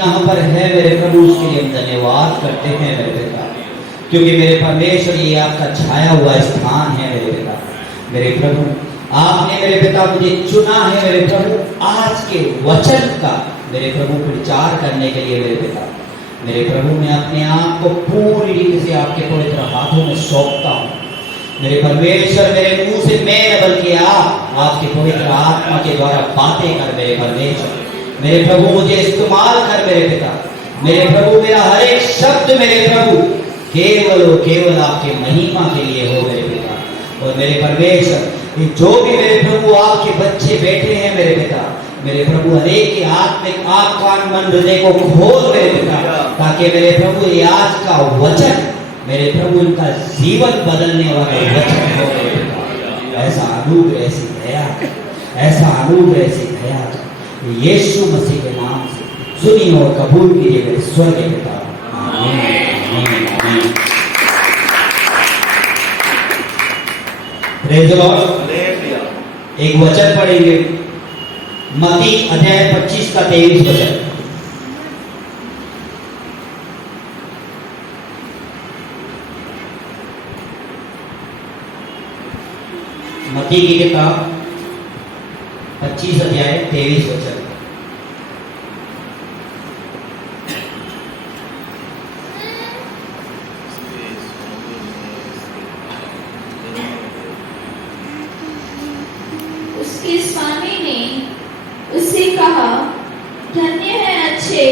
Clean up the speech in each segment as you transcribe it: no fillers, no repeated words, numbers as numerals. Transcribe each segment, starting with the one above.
यहाँ पर है मेरे प्रभु, उसके लिए हम धन्यवाद करते हैं मेरे पिता, क्योंकि मेरे परमेश्वर ये आपका छाया हुआ स्थान है मेरे पिता। मेरे प्रभु आपने मेरे पिता मुझे चुना है मेरे प्रभु, आज के वचन का मेरे प्रभु प्रचार करने के लिए मेरे पिता। मेरे प्रभु मैं अपने आप को पूरी रीति से आपके पवित्र हाथों में सौंपता हूँ मेरे परमेश्वर। मेरे मुंह से मैं न बल्कि आप आपके पवित्र आत्मा के द्वारा बातें कर मेरे परमेश्वर। मेरे प्रभु मुझे इस्तेमाल कर मेरे पिता। मेरे प्रभु मेरा हर एक शब्द मेरे प्रभु केवल और केवल आपके महिमा के लिए हो मेरे पिता। और मेरे परमेश्वर जो भी मेरे प्रभु आपके बच्चे बैठे हैं मेरे पिता, मेरे प्रभु हरेक के आत्मिक आँख कान मन हृदय को खोल मेरे पिता, ताकि मेरे प्रभु ये आज का वचन मेरे प्रभु इनका जीवन बदलने वाला वचन हो मेरे पिता। ऐसा अनुग्रह ऐसी दया, ऐसा अनुग्रह ऐसी दया यीशु मसीह के नाम से सुनिए और कबूल कीजिए मेरे स्वर्गीय पिता। आमीन आमीन आमीन। Praise the Lord. एक वचन पढ़ेंगे, मत्ती अध्याय 25 का 23 वचन। मत्ती की किताब 25 अध्याय 23 वचन। उसके स्वामी ने उससे कहा, धन्य है अच्छे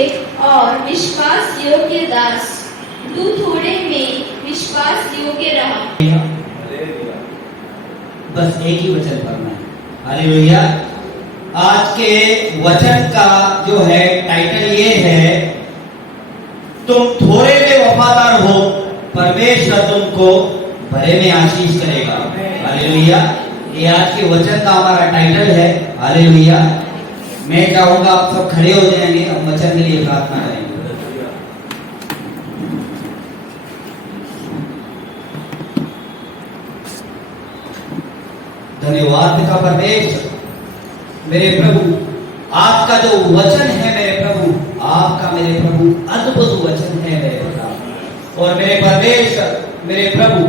और विश्वास योग्य दास, तू थोड़े में विश्वास योग्य रहा। बस एक ही वचन पढ़ना है। हालेलुया। आज के वचन का जो है टाइटल ये है, तुम थोड़े में वफादार हो, परमेश्वर तुमको बड़े में आशीष करेगा। हालेलुया। ये आज के वचन का हमारा टाइटल है। हालेलुया। मैं चाहूंगा आप सब खड़े हो जाएंगे, हम वचन के लिए प्रार्थना करेंगे। धन्यवाद पिता परमेश्वर। मेरे प्रभु आज का जो वचन है मेरे प्रभु, आपका मेरे प्रभु अद्भुत वचन है मेरे पिता। और मेरे परमेश्वर मेरे प्रभु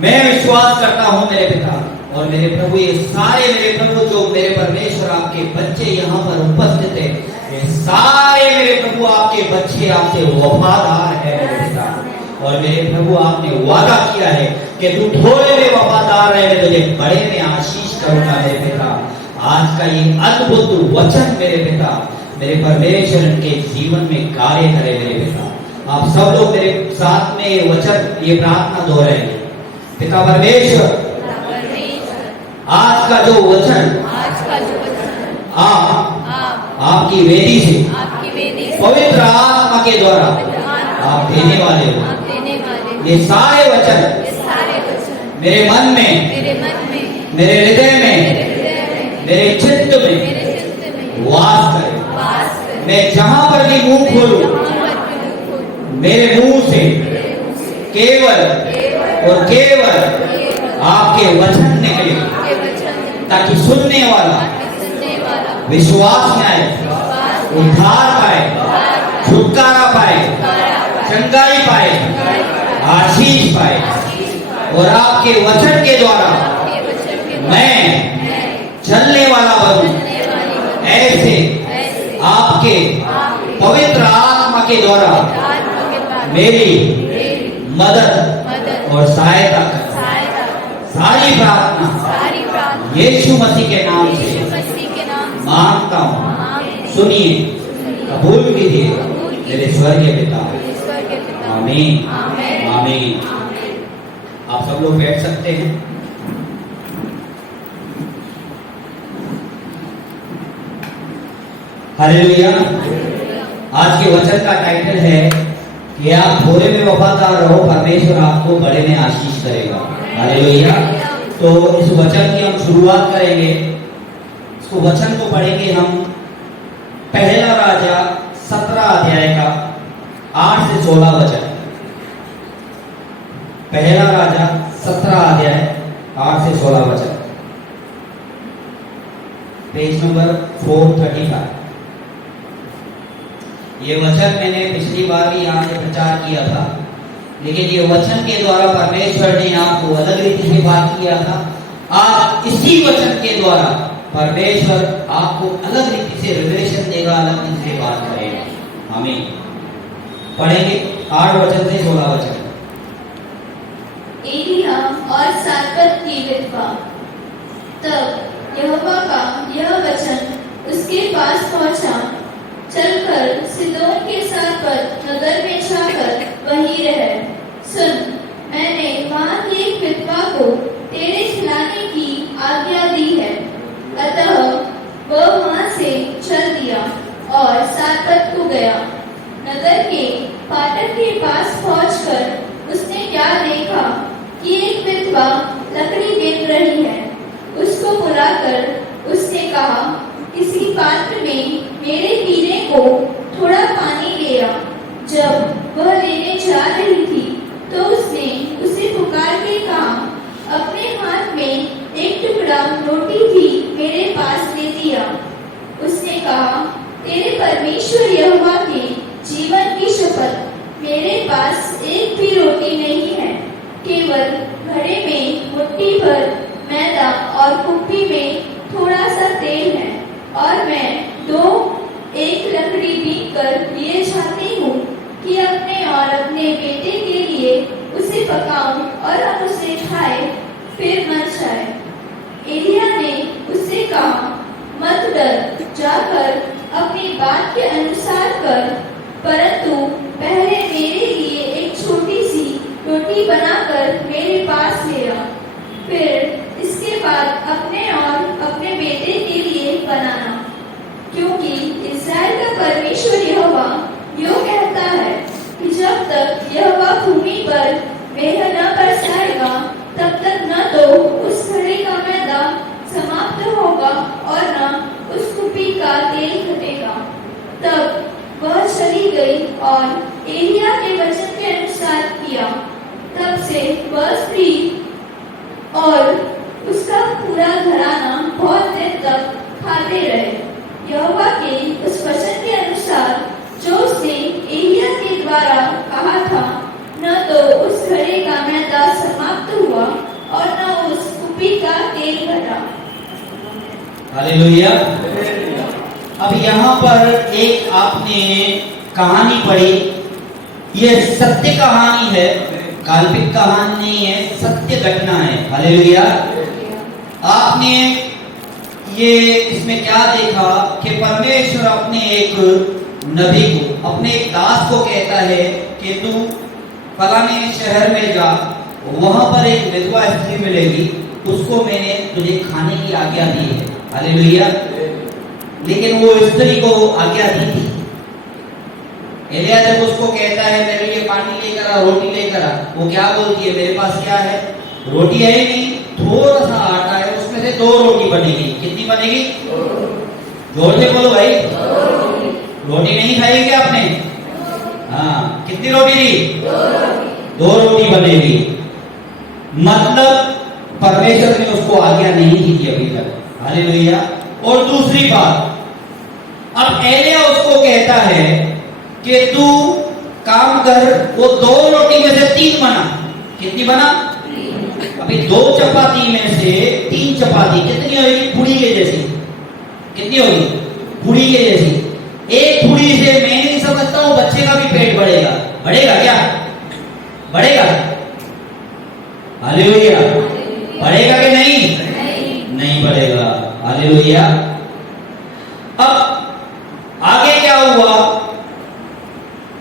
मैं विश्वास करता हूं मेरे पिता, और मेरे प्रभु ये सारे मेरे प्रभु जो मेरे परमेश्वर आपके बच्चे यहाँ पर उपस्थित है, ये सारे मेरे प्रभु आपके बच्चे आपसे वफादार है मेरे पिता। और मेरे प्रभु आपने वादा किया है कि तू थोड़े में वफादार रहे, मैं तुझे बड़े में आशीष करूंगा मेरे पिता। आज का ये अद्भुत वचन मेरे पिता मेरे परमेश्वर के जीवन में कार्य करे मेरे पिता। आप सब लोग मेरे साथ में ये वचन ये प्रार्थना दोहराएंगे। पिता परमेश्वर आज का जो वचन आप आपकी वेदी से पवित्र आत्मा के द्वारा आप देने वाले हो। ये सारे वचन मेरे मन में, मेरे हृदय में, मेरे चित्त में वास करे। मैं जहां पर भी मुंह खोलूं, मेरे मुंह से केवल और केवल आपके वचन निकले, ताकि सुनने वाला विश्वास में आए, उद्धार पाए, छुटकारा पाए, चंगाई पाए, आशीष पाए। और आपके वचन के द्वारा मैं चलने वाला बनूं। ऐसे आपके पवित्र आत्मा के द्वारा मेरी मदद और सहायता कर। सारी प्रार्थना यीशु मसीह के नाम से मांगता हूँ, सुनिए, कबूल कीजिए मेरे स्वर्गीय पिता। आमीन आमीन। आप सब लोग बैठ सकते हैं। हालेलुया। आज के वचन का टाइटल है कि आप थोड़े में वफादार रहो, परमेश्वर आपको बड़े में आशीष करेगा। हालेलुया। तो इस वचन की हम शुरुआत करेंगे। इसको वचन को पढ़ेंगे हम पहला राजा 17 अध्याय का 8 से 16 वचन। पहला राजा 17 अध्याय 8 से 16 वचन, पेज नंबर 435। ये वचन मैंने पिछली बार भी यहाँ से प्रचार किया था, लेकिन ये वचन के द्वारा परमेश्वर ने आपको अलग रीति से बात किया था। आज इसी वचन के द्वारा परमेश्वर आपको अलग रीति से रिवलेशन देगा, अलग रीति से बात करेगा। आमीन। पढ़ेंगे 8 वचन से 16 वचन। एलिया और सारपत की विधवा। तब यहोवा का यह वचन उसके पास पहुंचा, चलकर सिदोन के सारपत नगर में जाकर वहीं रह। सुन, मैंने वहां की एक विधवा को तेरे खिलाने की आज्ञा दी है। अतः वह वहां से चल दिया और सारपत को गया। नगर के फाटक के पास पहुंचकर उसने क्या देखा कि एक विधवा लकड़ी बीन रही है। उसको बुलाकर उसने कहा, किसी पात्र में मेरे पीने को थोड़ा पानी ले आ। जब वह लेने जा रही थी तो उसने उसे पुकार के कहा, अपने हाथ में एक टुकड़ा रोटी भी मेरे पास ले दिया। उसने कहा, तेरे परमेश्वर यहोवा के जीवन की शपथ, मेरे पास एक भी रोटी नहीं है, केवल घड़े में मुट्ठी भर मैदा और कुप्पी में थोड़ा सा तेल है, और मैं एक लकड़ी बीन कर लिए जाती हूँ कि अपने और अपने बेटे के लिए उसे पकाऊं और हम उसे खाए, फिर मर जाए। एलिया ने उससे कहा, मत डर, जाकर अपनी बात के अनुसार कर, परंतु पहले मेरे लिए एक छोटी सी रोटी बनाकर मेरे पास ले आ। फिर इसके बाद अपने और अपने बेटे के लिए बनाना, क्योंकि इस्राएल का परमेश्वर यहोवा यूं कहता है कि जब तक यहोवा भूमि पर मेघ न बरसाएगा, तब तक न तो उस घड़े का मैदा समाप्त होगा और न उस कुप्पी का तेल घटेगा। तब वह चली गई और एलिया के वचन के अनुसार किया। तब से वह स्त्री और उसका पूरा घराना बहुत दिन तक खाते रहे, यहोवा के उस वचन के अनुसार जो उसने एलिया के द्वारा कहा था। न तो उस घड़े का मैदा समाप्त हुआ और न उस कुप्पी का तेल घटा। हालेलुया। अब यहाँ पर एक आपने कहानी पढ़ी, ये सत्य कहानी है, काल्पनिक कहानी नहीं है, सत्य घटना है। हालेलुया। आपने ये इसमें क्या देखा कि परमेश्वर अपने एक नबी को, अपने एक दास को कहता है कि तू फलाने शहर में जा, वहां पर एक विधवा स्त्री मिलेगी, उसको मैंने तुझे खाने की आज्ञा दी है। हालेलुया। लेकिन वो स्त्री को आज्ञा दी थी। एलिया जब उसको कहता है मेरे लिए पानी लेकर आ, रोटी लेकर आ, वो क्या बोलती है, मेरे पास क्या है, रोटी है नहीं, थोड़ा सा आटा है, उसमें से 2 रोटी बनेगी। कितनी बनेगी? जोर से बोलो भाई। रोटी नहीं खाई क्या आपने? हाँ, कितनी रोटी दी? 2 रोटी बनेगी। मतलब परमेश्वर ने उसको आज्ञा नहीं दी थी अभी तक। हालेलुया। और दूसरी बात, अब एलिया उसको कहता है कि तू काम कर, वो 2 रोटी में से 3 बना। कितनी बना? अभी 2 चपाती में से 3 चपाती कितनी होगी? पूरी के जैसी। कितनी होगी? पूरी के जैसी। एक पूरी से मैं नहीं समझता हूं बच्चे का भी पेट बढ़ेगा। बढ़ेगा क्या? बढ़ेगा? हालेलुया। बढ़ेगा कि नहीं? नहीं बढ़ेगा। हालेलुया। अब आगे क्या हुआ?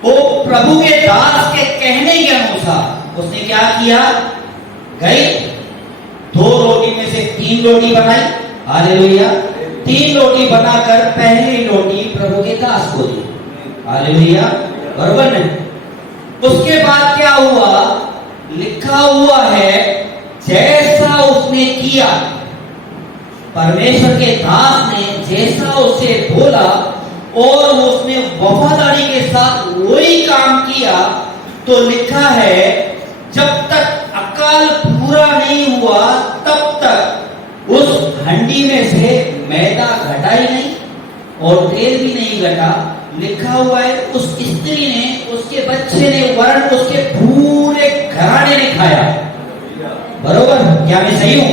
वो प्रभु के दास के कहने के अनुसार उसने क्या किया? गई 2 रोटी में से 3 रोटी बनाई। हालेलुया। 3 रोटी बनाकर पहली रोटी प्रभु के दास को दी। हालेलुया। बराबर है। उसके बाद क्या हुआ? लिखा हुआ है जैसा उसने किया, परमेश्वर के दास ने जैसा उसे बोला और उसने वफादारी के साथ वही काम किया, तो लिखा है जब तक अकाल पूरा नहीं हुआ तब तक उस हंडी में से मैदा घटा ही नहीं और तेल भी नहीं घटा, लिखा हुआ है उस स्त्री ने, उसके बच्चे ने, वरण उसके पूरे घराने ने खाया। बरोबर, क्या मैं सही हूं?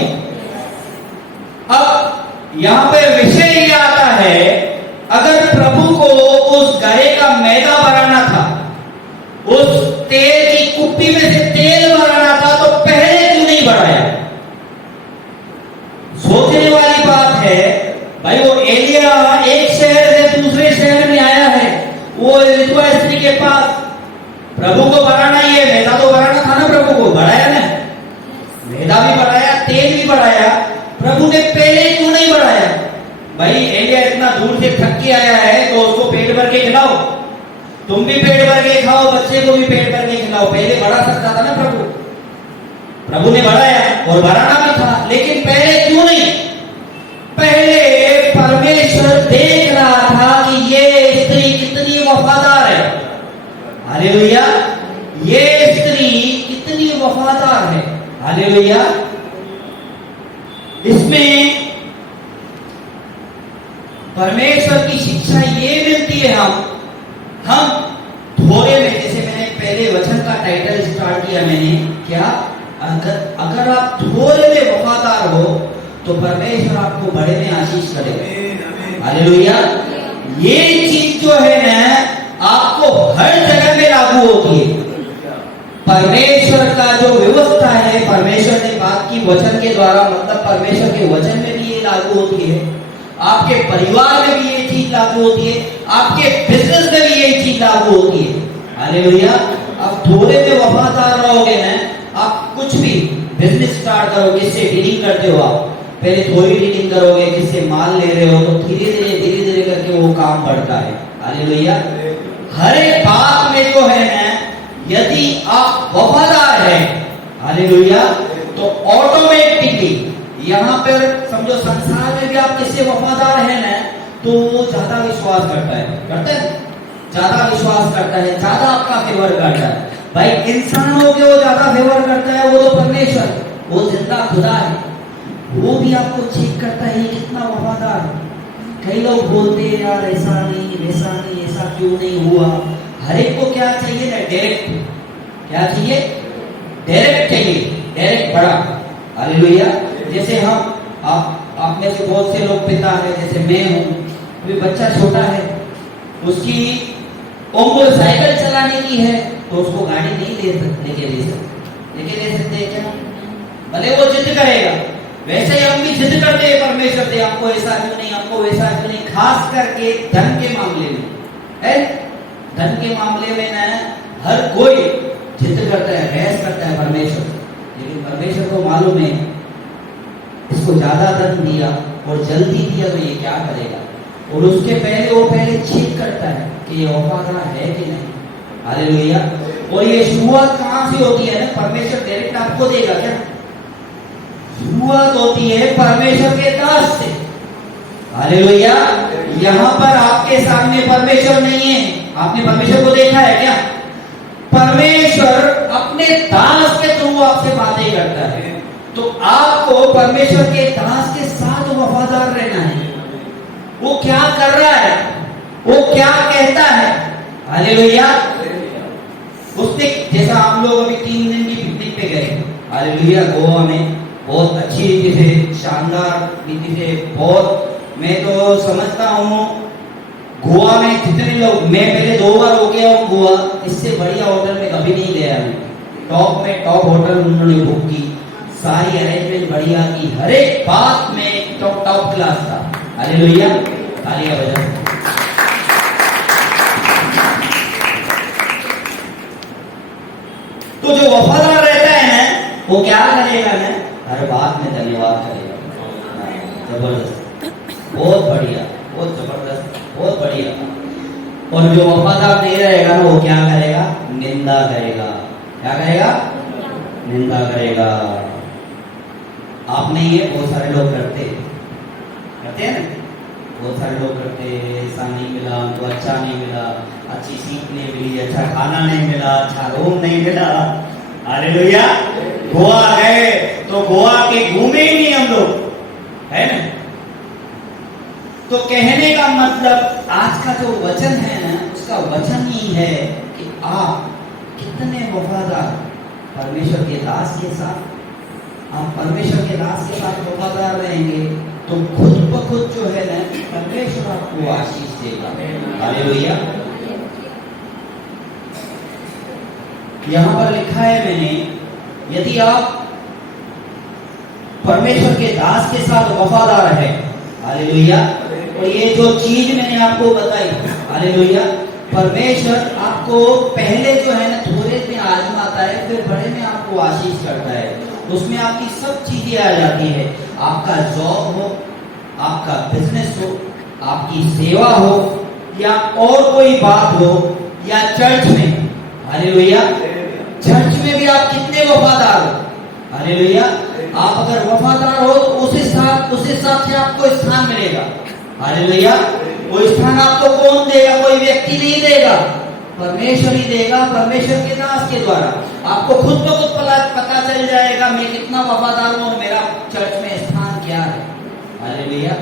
अब यहां पे विषय ये आता है, अगर प्रभु को उस गरे का मैदा बनाना था, उस तेल की कुप्पी में से तेल बनाना था, तो पहले क्यों नहीं बढ़ाया? सोचने वाली बात है भाई। वो एलिया एक शहर से दूसरे शहर में आया है, वो विधवा स्त्री के पास, प्रभु को बढ़ाना ही है, मैदा तो बढ़ाना था ना, प्रभु को बढ़ाया ना, मैदा भी बढ़ाया, तेल भी बढ़ाया, प्रभु ने पहले क्यों नहीं बढ़ाया? भाई एलिया इतना दूर से थक के आया है, तो उसको पेट भर के खिलाओ, तुम भी पेट भर के खाओ, बच्चे को भी पेट भर के खिलाओ। पहले बढ़ा सकता था ना प्रभु, प्रभु ने बढ़ाया और बढ़ाना भी था, लेकिन पहले क्यों नहीं? पहले परमेश्वर देख रहा था कि ये स्त्री कितनी वफादार है। हालेलुया, ये स्त्री कितनी वफादार है। हालेलुया, इसमें परमेश्वर की शिक्षा ये मिलती है, हम थोड़े में, जैसे मैंने पहले वचन का टाइटल स्टार्ट किया मैंने, क्या अगर आप थोड़े में वफादार हो तो परमेश्वर आपको बड़े में आशीष करेगा। हालेलुया, ये चीज जो है ना आपको हर जगह में लागू होती है। परमेश्वर का जो व्यवस्था है, परमेश्वर ने बात की वचन के द्वारा, मतलब परमेश्वर के वचन में भी ये लागू होती है, आपके परिवार में भी ये चीज लागू होती है, आपके बिजनेस में भी ये चीज लागू होती है। हालेलुया, आप थोड़े में वफादार रहोगे ना, आप कुछ भी बिजनेस स्टार्ट करोगे, किससे डीलिंग करते हो, आप पहले थोड़ी डीलिंग करोगे, किससे माल ले रहे हो, तो धीरे धीरे करके वो काम बढ़ता है। हालेलुया, हर एक बात में जो है ना, यदि आप वफादार हैं, हालेलुया, तो ऑटोमेटिकली यहाँ पर समझो संसार में भी आप किससे वफादार हैं ना, तो वो ज्यादा विश्वास करता है, ज्यादा विश्वास करता है, ज्यादा आपका फेवर करता है। भाई इंसानों के वो ज्यादा फेवर करता है, वो तो परमेश्वर, वो जिंदा खुदा है, वो भी आपको चेक करता है कितना वफादार है। कई लोग बोलते हैं यार ऐसा नहीं, वैसा नहीं, ऐसा क्यों नहीं हुआ। हर एक को क्या चाहिए ना, डायरेक्ट, क्या चाहिए? डायरेक्ट चाहिए, डायरेक्ट बड़ा। हालेलुया, जैसे आप में से बहुत से लोग पिता है, जैसे मैं हूँ, अभी बच्चा छोटा है, उसकी उम्र साइकिल चलाने की है, तो उसको गाड़ी नहीं लेके दे सकते क्या? भले वो जिद करेगा, वैसे ही हम भी जिद करते हैं, परमेश्वर दे, आपको ऐसा क्यों नहीं, आपको वैसा क्यों नहीं। खास करके धन के मामले में है, धन के मामले में ना हर कोई जिद करता है, बहस करता है परमेश्वर, लेकिन परमेश्वर को मालूम है इसको ज्यादा धन दिया और जल्दी दिया तो ये क्या करेगा, और उसके पहले वो पहले चेक करता है कि ये वफादार है कि नहीं। हालेलुया, और ये शुरुआत कहां से होती है ना, परमेश्वर डायरेक्ट आपको देगा क्या? शुरुआत होती है परमेश्वर के दास से। हालेलुया, यहाँ पर आपके सामने परमेश्वर नहीं है, आपने परमेश्वर को देखा है क्या? परमेश्वर अपने दास के थ्रू आपसे बातें करता है, तो आपको परमेश्वर के दास के साथ वफादार रहना है। वो क्या कर रहा है, वो क्या कहता है। हालेलुया, उसने जैसा हम लोग अभी 3 दिन की पिकनिक पे गए, हालेलुया, गोवा में बहुत अच्छी रीति से, शानदार रीति से, बहुत, मैं तो समझता हूँ गोवा में जितने लोग, मैं पहले 2 बार हो गया हूँ गोवा, इससे बढ़िया होटल में कभी नहीं गया मैं। टॉप में टॉप होटल उन्होंने बुक की, सारी अरेंजमेंट बढ़िया की, हर एक बात में टॉप क्लास था। हालेलुया, तालियां बजाओ। तो जो वफादार रहता है ना, वो क्या करेगा ना, हर बात में धन्यवाद करेगा। जबरदस्त, बहुत बढ़िया, बहुत जबरदस्त, बहुत बढ़िया। और जो वफादार नहीं रहेगा ना, वो क्या करेगा? निंदा करेगा। क्या करेगा? निंदा करेगा। आप नहीं है, बहुत सारे लोग करते हैं ना, बहुत सारे लोग करते हैं, ऐसा नहीं मिला हमको, अच्छा नहीं मिला, अच्छी सीख नहीं मिली, अच्छा खाना नहीं मिला, अच्छा रूम नहीं मिला। हालेलुया, गोवा गए तो गोवा के घूमे ही नहीं हम लोग, है ना। तो कहने का मतलब आज का जो वचन है ना, का वचन ही है कि आप कितने वफादार परमेश्वर के दास के साथ, आप परमेश्वर के दास के साथ वफादार रहेंगे तो खुद ब खुद जो है ना परमेश्वर आपको आशीष देगा। हालेलुया। यहाँ पर लिखा है मैंने, यदि आप परमेश्वर के दास के साथ वफादार है, हालेलुया, और ये जो चीज मैंने आपको बताई, हालेलुया, परमेश्वर आपको पहले जो है ना थोड़े में आजमाता है, फिर बड़े में आपको आशीष करता है। उसमें आपकी सब चीजें आ जाती है। आपका जॉब हो, आपका बिजनेस हो, आपकी सेवा हो, या और कोई बात हो, या चर्च में, हालेलुया, चर्च में भी आप कितने वफादार हो, हालेलुया, आप अगर वफादार हो तो उस हिसाब से आपको स्थान मिलेगा। हालेलुया। वो स्थान आपको कौन देगा? कोई व्यक्ति नहीं देगा, परमेश्वर ही देगा, परमेश्वर के दास के द्वारा। आपको खुद ब खुद पता चल जाएगा मैं कितना वफादार हूं और मेरा चर्च में स्थान क्या है। हालेलुया।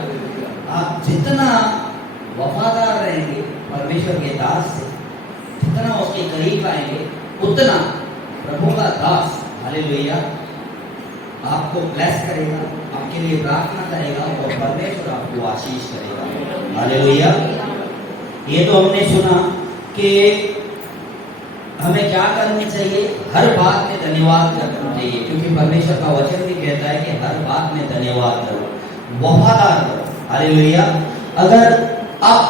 आप जितना वफादार रहेंगे परमेश्वर के दास से, जितना उसके करीब आएंगे, उतना प्रभु का दास, हालेलुया, आपको ब्लेस करेगा, आपके लिए प्रार्थना करेगा और परमेश्वर आपको आशीष करेगा। हालेलुया। ये तो हमने सुना कि हमें क्या करनी चाहिए, हर बात में धन्यवाद करना चाहिए, क्योंकि परमेश्वर का वचन भी कहता है कि हर बात में धन्यवाद करो, वफादार करो। हालेलुया। अगर आप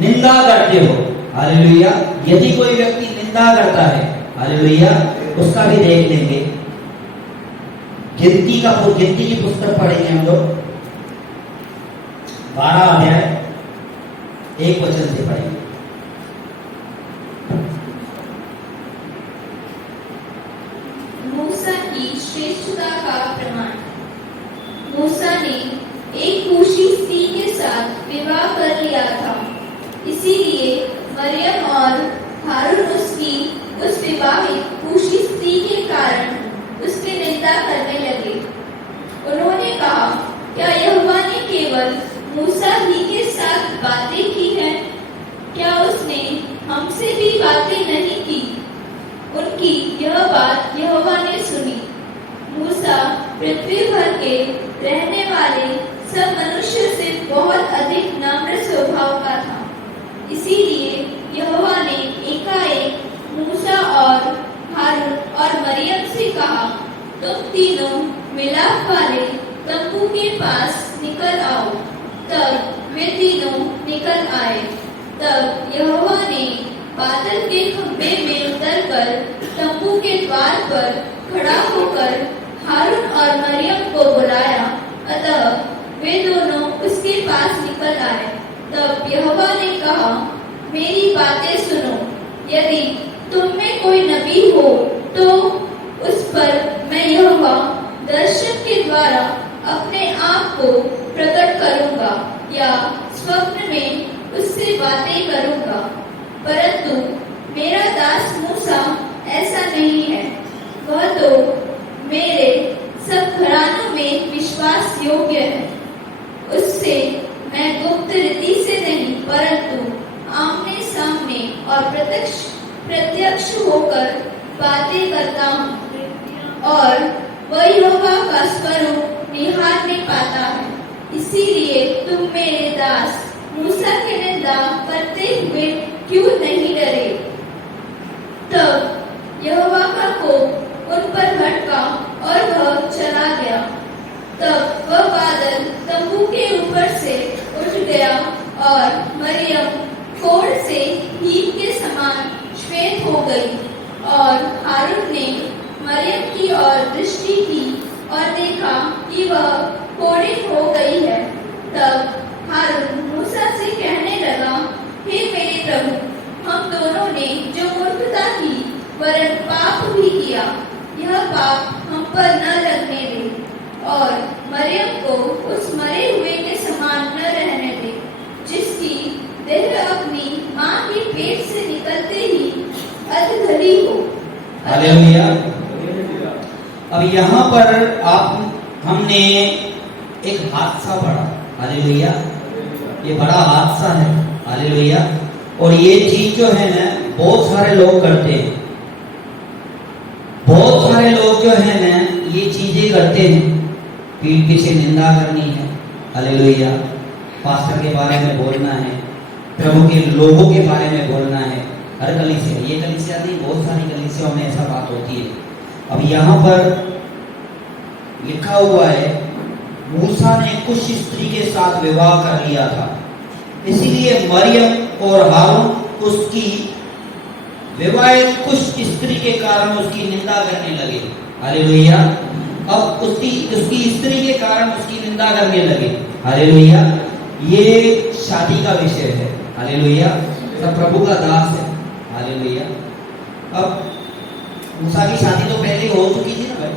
निंदा करते हो, हालेलुया, यदि कोई व्यक्ति निंदा करता है, हालेलुया, उसका भी देख लेंगे। गिनती की पुस्तक पढ़ेंगे हम लोग, 12 अध्याय 1 वचन से पढ़ेंगे। मूसा की श्रेष्ठता का प्रमाण। मूसा ने एक कूशी स्त्री के साथ विवाह कर लिया था, इसीलिए मरियम और हारून उसकी उस विवाहित कूशी स्त्री के कारण उसकी निंदा करने लगे। उन्होंने कहा, क्या यहोवा ने केवल मूसा ही के साथ बातें की हैं? क्या उसने हमसे भी बातें नहीं की? उनकी यह बात यहोवा ने सुनी। मूसा पृथ्वी भर के रहने वाले सब मनुष्य से बहुत अधिक नम्र स्वभाव का था, इसीलिए यहोवा ने एकाएक मूसा और हारून और मरियम से कहा, तुम तीनों मिलाप वाले तंबू के पास निकल आओ। तब वे तीनों निकल आए। तब यहोवा ने बादल के खंभे में उतरकर तंबू के द्वार पर खड़ा होकर हारून और मरियम को बुलाया, अतः वे दोनों उसके पास निकल आए। तब यहोवा ने कहा, मेरी बातें सुनो, यदि तुम में कोई नबी हो तो उस पर मैं यहोवा दर्शन के द्वारा अपने आप को प्रकट करूंगा या स्वप्न में उससे बातें करूंगा, परंतु मेरा दास मूसा ऐसा नहीं है। वह तो मेरे सब घरानों में विश्वास योग्य है। उससे मैं गुप्त रीति से नहीं, परंतु आमने सामने और प्रत्यक्ष होकर बातें करता हूँ, और वह यहोवा का स्वरूप निहारने पाता है। इसीलिए तुम मेरे दास मूसा की निंदा करते हुए क्यों नहीं डरे? तब यहोवा का कोप उन पर भड़का और वह चला गया। तब वह बादल तंबू के ऊपर से उठ गया और मरियम कोढ़ से हीन के समान श्वेत हो गई। और हारून ने मरियम की ओर दृष्टि की और देखा कि वह कोढ़ी हो गई है। तब हारून मूसा से कहने लगा, हे मेरे प्रभु, हम दोनों ने जो मूर्खता की वरन पाप भी किया, यह पाप हम पर न लगने दे, और मरियम को उस मरे हुए के समान न रहने दे, जिसकी देह अपनी माँ के पेट से निकलते ही अधधरी हो। हालेलुया। अब यहाँ पर हमने एक हादसा पढ़ा। हालेलुया। ये बड़ा हादसा है। हालेलुया। और ये चीज जो है ना बहुत सारे लोग करते हैं, बहुत सारे लोग जो है ना ये चीजें करते हैं। पीठ पीछे निंदा करनी है, हालेलुया, पास्टर के बारे में बोलना है, प्रभु के लोगों के बारे में बोलना है। हर कलीसिया, ये कलीसिया नहीं, बहुत सारी कलीसियाओं में ऐसा बात होती है। अब यहाँ पर लिखा हुआ है मूसा ने कुछ स्त्री के साथ विवाह कर लिया था, इसीलिए मरियम और हारून उसकी विवाहित कुछ स्त्री के कारण उसकी निंदा करने लगे। हालेलुया। अब उसकी स्त्री के कारण उसकी निंदा करने लगे। हालेलुया। ये शादी का विषय है। हालेलुया। सब प्रभु का दास है। हालेलुया। अब मूसा की शादी तो पहले हो चुकी थी ना भाई,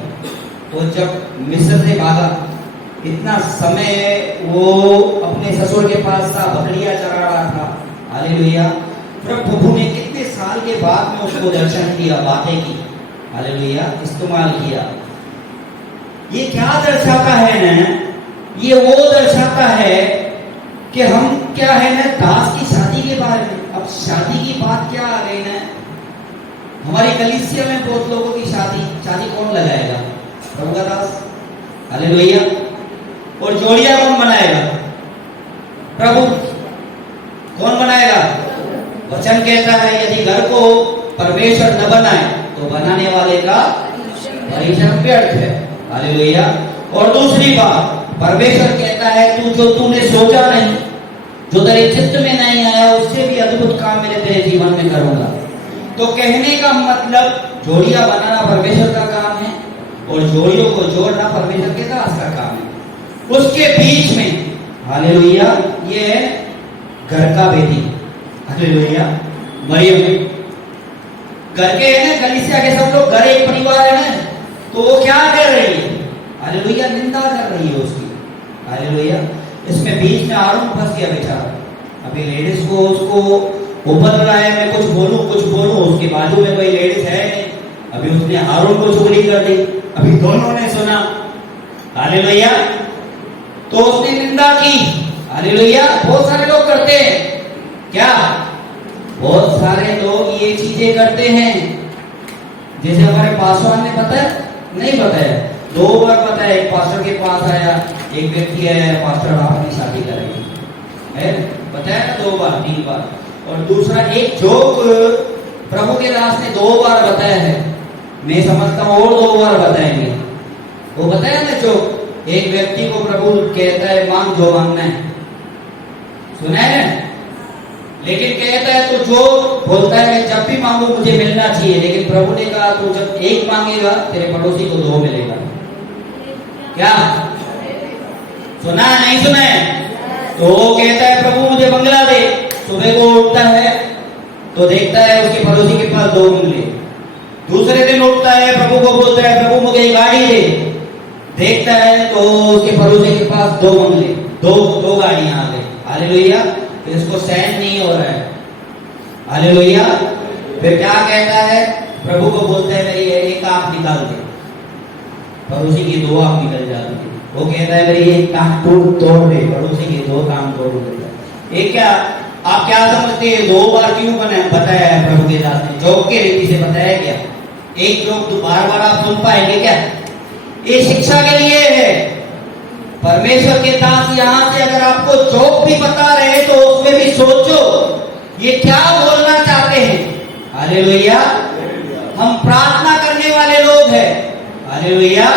वो जब मिस्र से भागा, इतना समय वो अपने ससुर के पास था, बकरियां चरा रहा था। हालेलुया। प्रभु ने कितने साल के बाद में उसको दर्शन दिया, बातें की। हालेलुया। इस्तेमाल किया। ये क्या दर्शाता है ना, ये वो दर्शाता है कि हम क्या है ना दास की शादी के बारे में। अब शादी की बात क्या आ गई ना, हमारी कलीसिया में बहुत लोगों की शादी कौन लगाएगा? प्रभु का दास। हालेलुया। और जोड़िया कौन बनाएगा? प्रभु। कौन बनाएगा? वचन कहता है यदि घर को परमेश्वर न बनाए तो बनाने वाले का परिश्रम व्यर्थ है। हालेलुया। और दूसरी बात, परमेश्वर कहता है तू जो तूने सोचा नहीं, जो तेरे चित्त में नहीं आया, उससे भी अद्भुत काम मेरे तेरे जीवन में करूंगा। तो कहने का मतलब जोड़ियां बनाना परमेश्वर का काम है और जोड़ियों को जोड़ना परमेश्वर के दास का काम है। उसके बीच में हालेलुया ये है घर का बेटी। हालेलुया। मरियम घर के है ना, कलीसिया के सब लोग घर एक परिवार है ना, तो वो क्या कर रही है? हालेलुया। निंदा कर रही है उसकी। हालेलुया। इसमें बीच में हारून फंस गया बेचारा। अभी लेडीज को उसको उबल रहा है, मैं कुछ बोलूं, उसके बाजू में कोई लेडीज है नहीं, अभी उसने हारून को चुगली कर दी, अभी दोनों ने सुना। हालेलुया। तो उसने निंदा की। हालेलुया। बहुत सारे लोग करते हैं क्या? बहुत सारे लोग ये चीजें करते हैं। जैसे हमारे पासवान ने बताया, नहीं बताया, 2 बार बताया। एक पास्टर के पास आया, एक व्यक्ति आया, पास्टर आपकी शादी करेंगे, है बताया ना, 2 बार 3 बार। और दूसरा एक जोक प्रभु के दास ने 2 बार बताया है, मैं समझता हूँ और 2 बार बताएंगे। वो बताया ना जोक, एक व्यक्ति को प्रभु कहता है मांग जो मांगना है, सुना है ना, लेकिन कहता है तो जो बोलता है मैं जब भी मांगू मुझे मिलना चाहिए, लेकिन प्रभु ने कहा तो जब 1 मांगेगा तेरे पड़ोसी को 2 मिलेगा। क्या सुना नहीं सुना है? तो वो कहता है प्रभु मुझे बंगला दे। सुबह को उठता है तो देखता है उसके पड़ोसी के पास 2 बंगले। दूसरे दिन उठता है, प्रभु को बोलता है प्रभु मुझे गाड़ी दे। देखता है तो उसके पड़ोसी के पास 2 बंगले, 2 गाड़ियां आ गई। हालेलुया। इसको सहन नहीं हो रहा है। हालेलुया। फिर क्या कहता है? प्रभु को बोलता है मेरी एक आंख निकाल दे। पड़ोसी की 2 आंख निकल जाती है। वो कहता है मेरी एक टांग तोड़ दे, पड़ोसी की 2 टांग तोड़ दे। एक क्या आप क्या समझते हैं 2 बार क्यों बताया है प्रभु के दास ने? जोक के रीति से बताया क्या? एक जोक तो बार-बार आप सुन पाएंगे क्या? ये शिक्षा के लिए है। परमेश्वर के दास यहाँ से अगर आपको जोक भी बता रहे तो उसमें भी सोचो ये क्या बोलना चाहते हैं। हालेलुया। हम प्रार्थना करने वाले लोग हैं। हालेलुया।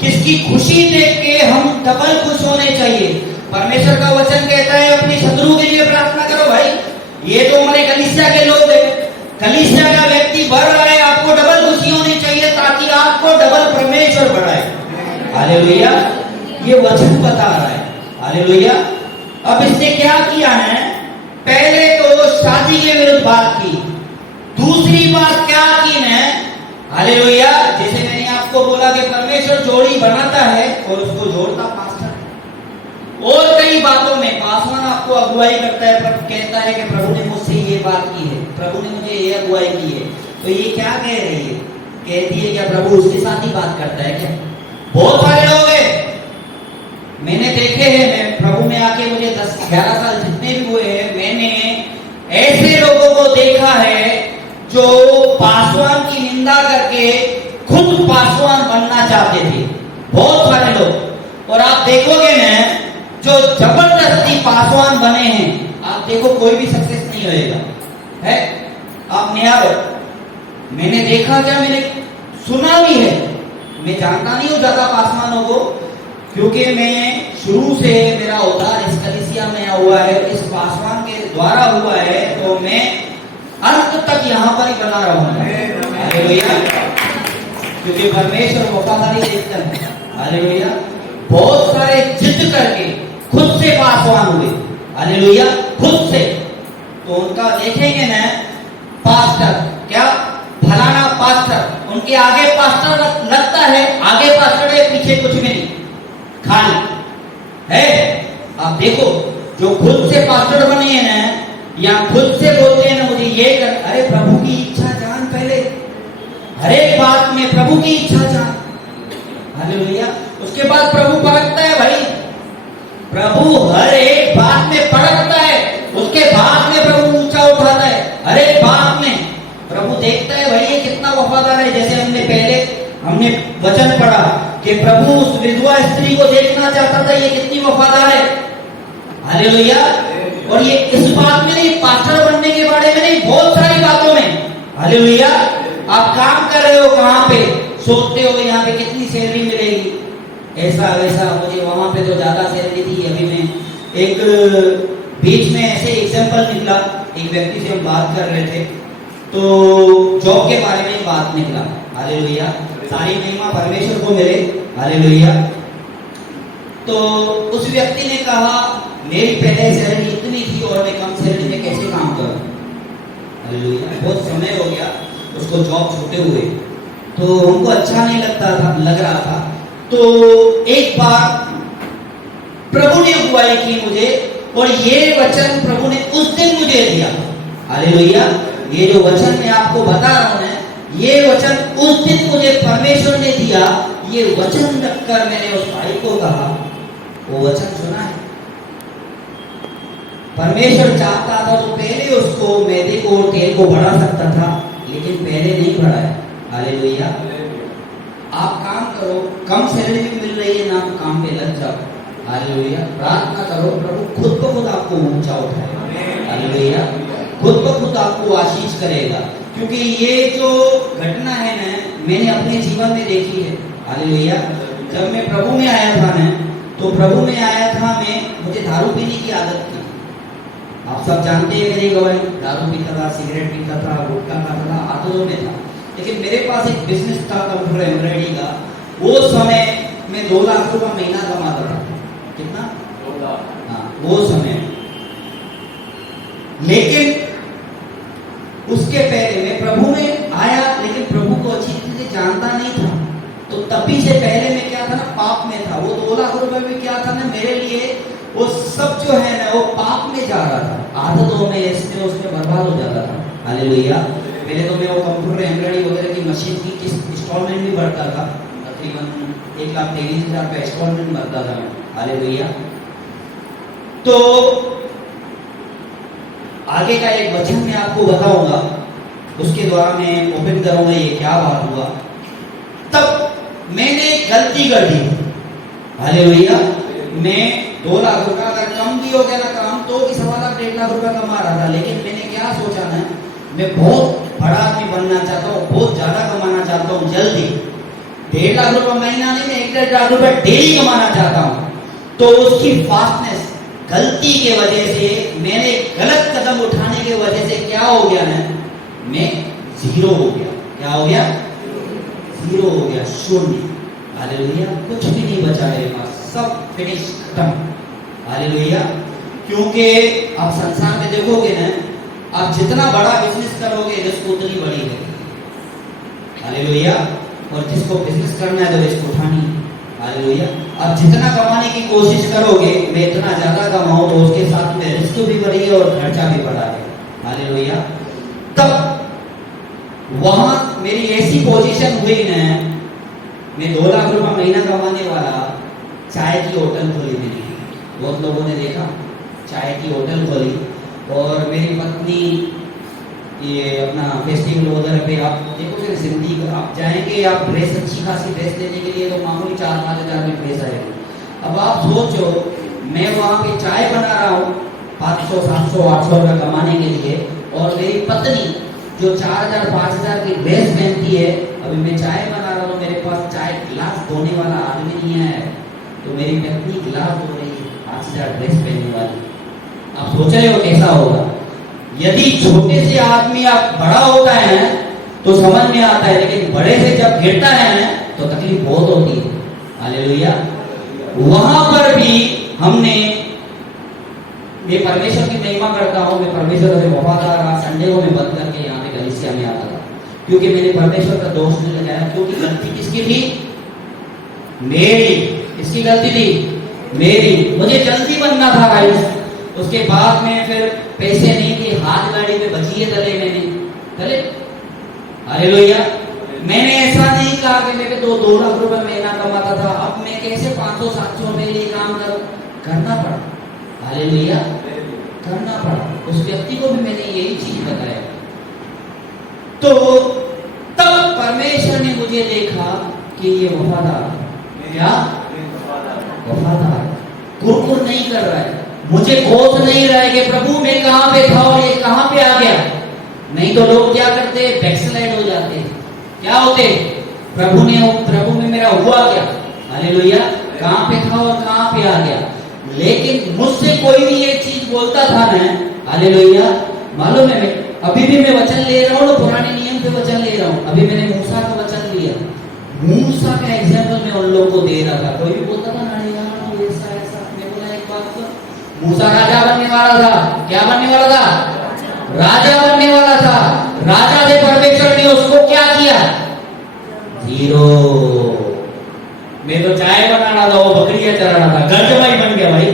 किसकी खुशी देख के हम डबल खुश होने चाहिए। परमेश्वर का वचन कहता है अपने शत्रु के लिए प्रार्थना करो। भाई ये तो हमारे कलीसिया के लोग हैं, कलीसिया का व्यक्ति बढ़ रहा है, आपको डबल खुशी होनी चाहिए ताकि आपको डबल परमेश्वर बढ़ाए। हालेलुया। ये वचन बता रहा है। हालेलुया। अब इसने क्या किया है? पहले तो शादी के विरुद्ध बात की, दूसरी बात क्या की है? हालेलुया। जैसे मैंने आपको बोला कि परमेश्वर जोड़ी बनाता है और उसको जोड़ता पास्टर है। और कई बातों में पासवान आपको अगुवाई करता है, कहता है कि प्रभु ने मुझसे ये बात की है, प्रभु ने मुझे ये अगुवाई की है। तो ये क्या कह रही है? कहती है क्या प्रभु उसके साथ ही बात करता है क्या? बहुत सारे लोग हैं, मैंने देखे हैं, मैं प्रभु में आके मुझे 10-11 साल जितने भी हुए हैं, मैंने ऐसे लोगों को देखा है जो पासवान की निंदा करके खुद पासवान बनना चाहते थे, बहुत सारे लोग। और आप देखोगे ना, जो जबरदस्ती पासवान बने हैं, आप देखो कोई भी सक्सेस नहीं होएगा, है। आप निहारो, मैंने देखा क्या, मैंने सुना भी है, मैं जानता नहीं हूं ज्यादा पासवानों को, क्योंकि मैं शुरू से मेरा उद्धार इस कलीसिया में हुआ है, इस पासवान के द्वारा हुआ है, तो मैं अंत तक यहाँ पर ही बना रहूंगा। हालेलुया। क्योंकि परमेश्वर वफादारी देखता है। हालेलुया। बहुत सारे जिद करके खुद से पासवान हुए, हालेलुया, खुद से। तो उनका देखेंगे ना, पास्टर क्या, फलाना पास्टर, उनके आगे पास्टर लगता है, आगे पास्टर है, पीछे कुछ भी नहीं, खाली है। आप देखो, जो खुद से पास्टर बने हैं ना, या खुद से बोलते हैं ना मुझे ये कर, अरे प्रभु की इच्छा जान पहले, हर एक बात में प्रभु की इच्छा जान। हालेलुया। उसके बाद प्रभु परखता है भाई, प्रभु हर एक बात में परखता है, उसके बाद में प्रभु ऊंचा उठाता है, हर एक बात में प्रभु देखता है भाई ये कितना वफादार है। जैसे हमने वचन पढ़ा कि प्रभु उस विधवा स्त्री को देखना चाहता था, ये कितनी वफादार है। हालेलुया। और ये इस बात में नहीं, पास्टर बनने के बारे में नहीं, बहुत सारी बातों में। हालेलुया। आप काम कर रहे हो कहां पे, सोचते हो यहाँ पे कितनी सैलरी मिलेगी, ऐसा वैसा, मुझे वहां पे तो ज्यादा सैलरी थी। अभी मैं एक बीच में ऐसे एग्जांपल निकला, एक व्यक्ति से हम बात कर रहे थे, तो जॉब के बारे में बात निकला। हालेलुया। सारी महिमा परमेश्वर को मिले। हालेलुया। तो उस व्यक्ति ने कहा मेरी पहले सैलरी इतनी थी और मैं कम सैलरी में कैसे काम करूं। हालेलुया। बहुत समय हो गया उसको जॉब छूटे हुए, तो हमको अच्छा नहीं लग रहा था। तो एक बार प्रभु ने अगुवाई की मुझे, और ये वचन प्रभु ने उस दिन मुझे दिया। हालेलुया। ये जो वचन मैं आपको बता रहा हूं, ये वचन उस दिन मुझे परमेश्वर ने दिया। ये वचन रखकर मैंने उस भाई को कहा, वो वचन सुना है, परमेश्वर चाहता था तो पहले उसको मैदे को तेल को बढ़ा सकता था, लेकिन पहले नहीं बढ़ाया। हालेलुया। आप काम करो, कम सैलरी भी मिल रही है ना, तो काम पे लग जाओ। हालेलुया। प्रार्थना करो, प्रभु खुद ब खुद आपको ऊंचा उठाएगा। हालेलुया। खुद ब खुद आपको आशीष करेगा, क्योंकि ये जो घटना है ना, मैंने अपने जीवन में देखी है। हालेलुया। जब मैं प्रभु में आया था ना, तो प्रभु में आया था मैं, मुझे दारू पीने की आदत थी। आप सब जानते हैं मेरी गवाही, दारू पीता था, सिगरेट पीता था, गुटखा खाता था, आदतों में था। लेकिन मेरे पास एक बिजनेस था कंप्यूटर एम्ब्रॉयडरी का। वो समय में 2 लाख रुपया महीना कमाता था। कितना? 2 लाख। हाँ, वो समय। लेकिन उसके पहले मैं प्रभु में आया, लेकिन प्रभु को अच्छी तरह से जानता नहीं था। तो तभी से पहले मैं क्या था ना, पाप में था। वो 2 लाख रुपए में क्या था ना, मेरे लिए वो सब जो है ना, वो पाप में जा रहा था, आदतों में, इसमें उसमें बर्बाद हो जाता था। हालेलुया। पहले तो मैं वो कंप्यूटर एम्ब्रॉयडरी वगैरह की मशीन की इंस्टॉलमेंट भी भरता था, तकरीबन 1,23,000 रुपये इंस्टॉलमेंट भरता था। हालेलुया। तो आगे का एक वचन मैं आपको बताऊंगा, उसके द्वारा मैं ओपन करूंगा ये क्या बात हुआ। तब मैंने गलती कर दी। हालेलुया। मैं 2 लाख रुपया अगर कम भी हो गया ना काम, तो भी 1.25 लाख 1.5 लाख रुपया कमा रहा था। लेकिन मैंने क्या सोचा ना, मैं बहुत बड़ा आदमी बनना चाहता हूँ, बहुत ज्यादा कमाना चाहता हूँ, जल्दी 1.5 लाख रुपया महीना नहीं, मैं 1.5 लाख रुपया डेली कमाना चाहता हूँ। तो उसकी फास्टनेस, गलती के वजह से, मैंने गलत कदम उठाने की वजह से क्या हो गया ना, मैं 0 हो गया। क्या हो गया? 0 हो गया, शून्य। हालेलुया। कुछ भी नहीं बचा मेरे पास, सब फिनिश, खत्म। हालेलुया। क्योंकि आप संसार में देखोगे ना, आप जितना बड़ा बिजनेस करोगे, रिस्क उतनी बड़ी है। हालेलुया। और जिसको बिजनेस करना है तो रिस्क उठानी है। हालेलुया। आप जितना कमाने की कोशिश करोगे, मैं इतना ज्यादा कमाऊं, तो उसके साथ में रिस्क भी बढ़ी है और खर्चा भी बढ़ा है। हालेलुया। तब वहां मेरी ऐसी पोजीशन हुई ना, मैं 2 लाख रुपया महीना कमाने वाला, चाय की होटल खोली मैंने। बहुत लोगों ने देखा, चाय की होटल खोली, और मेरी पत्नी ये अपना फेस्टिवल वगैरह पे आप देखोगे सिंधी आप जाएंगे, आप ड्रेस अच्छी खासी ड्रेस लेने के लिए तो मामूली 4-5 हज़ार में ड्रेस आएगी। अब आप सोचो मैं वहाँ पे चाय बना रहा हूँ 500, 700, 800 रुपये कमाने के लिए, और मेरी पत्नी जो 4,000, 5,000 की ड्रेस पहनती है, अभी मैं चाय बना रहा हूँ, मेरे पास चाय गिलास धोने वाला आदमी नहीं है, तो मेरी पत्नी गिलास धो रही है 5,000 ड्रेस पहनने वाली। आप सोच रहे हो कैसा होगा? यदि छोटे से आदमी आप बड़ा होता है तो समझ में आता है, लेकिन बड़े से जब गिरता है तो तकलीफ बहुत होती है। हालेलुया। वहां पर भी हमने, मैं परमेश्वर की महिमा करता हूँ, मैं परमेश्वर से वफादार रहा। संडे को मैं बंद करके यहाँ पे कलीसिया में आता था, क्योंकि मैंने परमेश्वर का दोष नहीं लगाया, क्योंकि गलती किसकी थी? मेरी। किसकी गलती थी? मेरी। मुझे जल्दी बनना था भाई। उसके बाद में फिर पैसे नहीं थे, हाथ गाड़ी पे बचिए तले मैंने तले। हालेलुया। मैंने ऐसा नहीं कहा कि मेरे 2 लाख रुपए महीना कमाता था, अब मैं कैसे 500-700 रुपए लिए काम करना पड़ा। हालेलुया। करना पड़ा। उस व्यक्ति को भी मैंने यही चीज बताया। तो तब परमेश्वर ने मुझे देखा कि ये वफादार, क्या वफादार, कुरकुर नहीं कर रहा है, मुझे खोज नहीं रहा है कि प्रभु मैं कहां पे था और ये कहां पे आ गया। नहीं तो लोग क्या करते हैं? बैकस्लाइड हो जाते हैं। क्या होते? प्रभु में मेरा हुआ क्या? हालेलुया। कहां पे था और कहां पे आ गया। लेकिन मुझसे कोई भी ये चीज बोलता था ना, हालेलुया, मालूम है, मैं अभी भी मैं वचन ले रहा हूँ ना, पुराने नियम पे वचन ले रहा हूँ। अभी मैंने मूसा का वचन लिया, मूसा का एग्जाम्पल मैं उन लोगों को दे रहा था। कोई भी बोलता था ना ऐसा ऐसा, मैं बोला एक बात तो, मूसा राजा बनने वाला था। क्या बनने वाला था? राजा बनने वाला था। राजा से परमेश्वर ने उसको क्या किया? 0। मैं तो चाय बना रहा था, वो बकरियां चरा रहा था, घर जमाई बन गया भाई।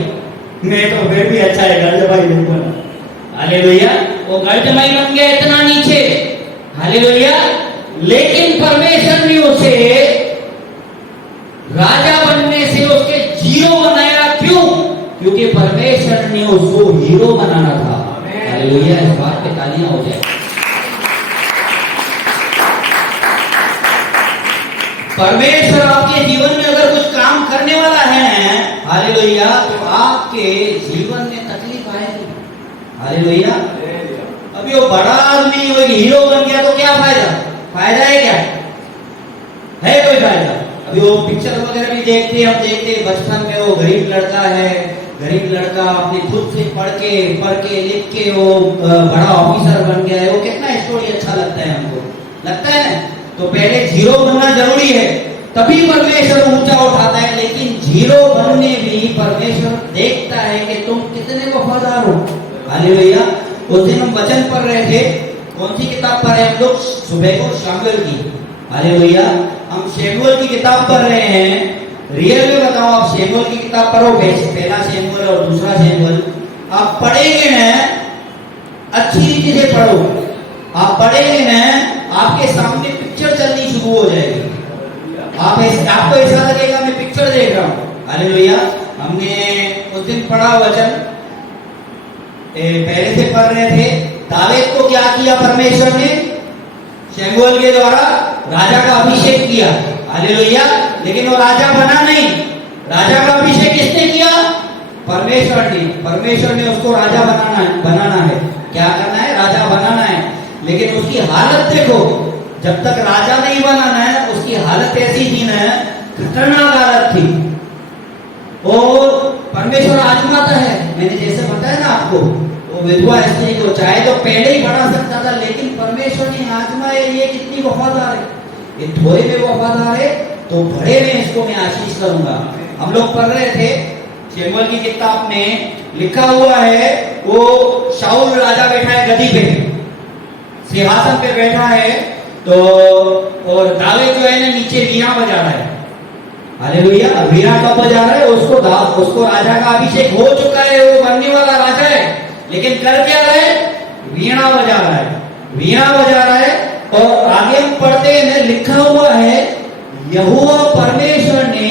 मैं तो फिर भी अच्छा है, घर जमाई नहीं बना। हालेलुया। वो घर जमाई बन गया, इतना नीचे। हालेलुया। लेकिन परमेश्वर ने उसे राजा बनने से उसके 0 बनाया। क्यों? क्योंकि परमेश्वर ने उसको हीरो बनाना था। हालेलुया। इस बात पे तालियां हो जाए। परमेश्वर आपके जीवन में अगर कुछ काम करने वाला है, हालेलुया, तो आपके जीवन में तकलीफ आएगी। हालेलुया। अभी वो बड़ा आदमी वो हीरो बन गया तो क्या फायदा? फायदा है क्या? है कोई फायदा? अभी वो पिक्चर वगैरह भी देखते हम देखते बचपन में, वो गरीब लड़का है, गरीब लड़का अपने खुद से पढ़ के लिख के वो बड़ा ऑफिसर बन गया है। वो कितना स्टोरी अच्छा लगता है हमको, लगता है ना। तो पहले 0 बनना जरूरी है, तभी परमेश्वर ऊंचा उठाता है। लेकिन 0 बनने भी परमेश्वर देखता है कि तुम कितने वफादार हो। हालेलुया। उस दिन हम वचन पढ़ रहे थे, कौन सी किताब पढ़ रहे हैं हम लोग? सुबह को शमूएल की। हालेलुया। हम शमूएल की किताब पढ़ रहे हैं। रियल में बताओ, आप शमूएल की किताब पढ़ो, पहला शमूएल और दूसरा शमूएल, आप पढ़ेंगे ना, अच्छी रीति से पढ़ो, आप पढ़ेंगे ना, आपके सामने पिक्चर चलनी शुरू हो जाएगी। आपको ऐसा लगेगा मैं पिक्चर देख रहा हूँ। हालेलुया। हमने उस दिन पढ़ा वचन, पहले से पढ़ रहे थे, दाऊद को क्या किया परमेश्वर ने? शमूएल के द्वारा राजा का अभिषेक किया। हालेलुया। लेकिन वो राजा बना नहीं। राजा का अभिषेक किसने किया? परमेश्वर ने। परमेश्वर ने उसको राजा बनाना है। क्या करना है? राजा बनाना है। लेकिन उसकी हालत देखो, जब तक राजा नहीं बनाना है उसकी हालत ऐसी थी ना, खतरनाक हालत थी। और परमेश्वर आजमाता है। मैंने जैसे बताया ना आपको, वो विधवा स्त्री को चाहे तो पहले ही बढ़ा सकता था, लेकिन परमेश्वर ने आजमाया, ये कितनी वफादार है, ये थोड़े में वफादार है तो बड़े में इसको मैं आशीष करूंगा। हम लोग पढ़ रहे थे शमूएल की किताब में लिखा हुआ है, वो शाऊल राजा बैठा है गद्दी पे, सिंहासन पे बैठा है, तो और दाऊद जो है ना नीचे वीणा बजा रहा है। हालेलुया। वीणा कब बजा रहा है? उसको राजा का अभिषेक हो चुका है, वो बनने वाला राजा है, लेकिन कर क्या रहा है? वीणा बजा रहा है। वीणा बजा रहा है। और आगे हम पढ़ते हैं, लिखा हुआ है, यहोवा परमेश्वर ने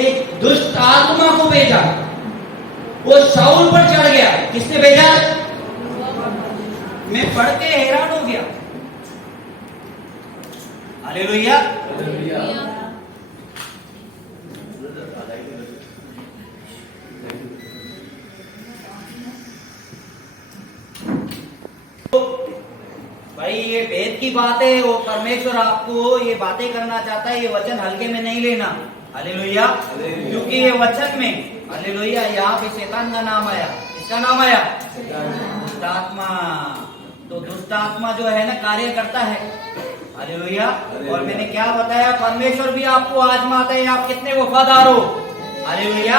एक दुष्ट आत्मा को भेजा, वो शाऊल पर चढ़ गया। किसने भेजा? मैं पढ़ के हैरान हो गया। हालेलुया। भाई ये वेद की बात है, वो परमेश्वर आपको ये बातें करना चाहता है, ये वचन हल्के में नहीं लेना। हालेलुया। क्योंकि ये वचन में, हालेलुया, यहाँ पे शैतान का नाम आया। किसका नाम आया? दुष्ट आत्मा। तो दुष्ट आत्मा जो है ना कार्य करता है। हालेलुया। और मैंने क्या बताया, परमेश्वर भी आपको आजमाता है आप कितने वफादार हो। हालेलुया।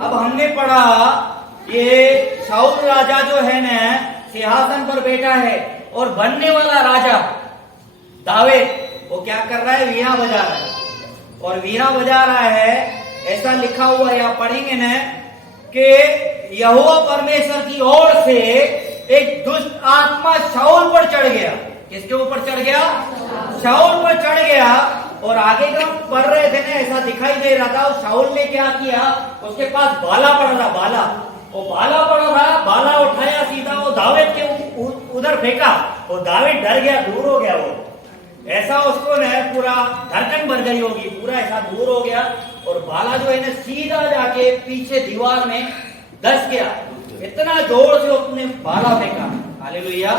अब हमने पढ़ा ये शाऊल राजा जो है ना सिंहासन पर बैठा है और बनने वाला राजा दाऊद वो क्या कर रहा है? वीणा बजा रहा है। और वीणा बजा रहा है, ऐसा लिखा हुआ है, आप पढ़ेंगे ना कि यहोवा परमेश्वर की ओर से एक दुष्ट आत्मा शाऊल पर चढ़ गया। किसके ऊपर चढ़ गया? शाऊल पर चढ़ गया। और आगे जब पढ़ रहे थे ना ऐसा दिखाई दे रहा था, शाऊल ने क्या किया, उसके पास बाला पड़ रहा, बाला, वो बाला पड़ रहा, बाला उठाया सीधा वो दाऊद के उधर फेंका। वो दाऊद डर गया, दूर हो गया। वो ऐसा उसको न पूरा धड़कन भर गई होगी, पूरा ऐसा दूर हो गया। और बाला जो है ना सीधा जाके पीछे दीवार में धस गया। इतना जोर से उसने बाला फेंका। हालेलुया।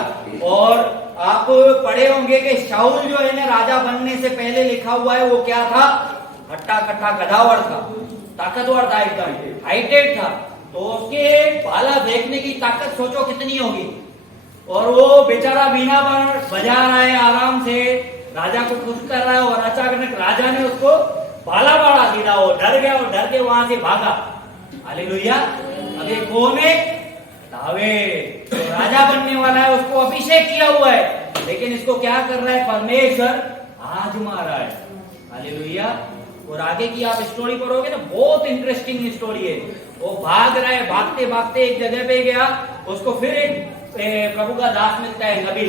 और आप पढ़े होंगे कि शाऊल जो है ना राजा बनने से पहले लिखा हुआ है वो क्या था? हट्टा कट्टा गधावर था, ताकतवर था, एकदम हाइटेड था। तो उसके बाला फेंकने की ताकत सोचो कितनी होगी। और वो बेचारा बीना बजा रहा है आराम से, राजा को खुश कर रहा है। और अचानक राजा ने उसको बाला बाड़ा सीधा, वो डर गया और डर के वहां से भागा। हालेलुया। अब ये कौन है? दाऊद। तो राजा बनने वाला है, उसको अभिषेक किया हुआ है, लेकिन इसको क्या कर रहा है? परमेश्वर आजमा रहा है। हालेलुया। और आगे की आप स्टोरी पढ़ोगे ना, बहुत इंटरेस्टिंग स्टोरी है। वो भाग रहा है, भागते भागते एक जगह पे गया, उसको फिर एक प्रभु का दास मिलता है, नबी।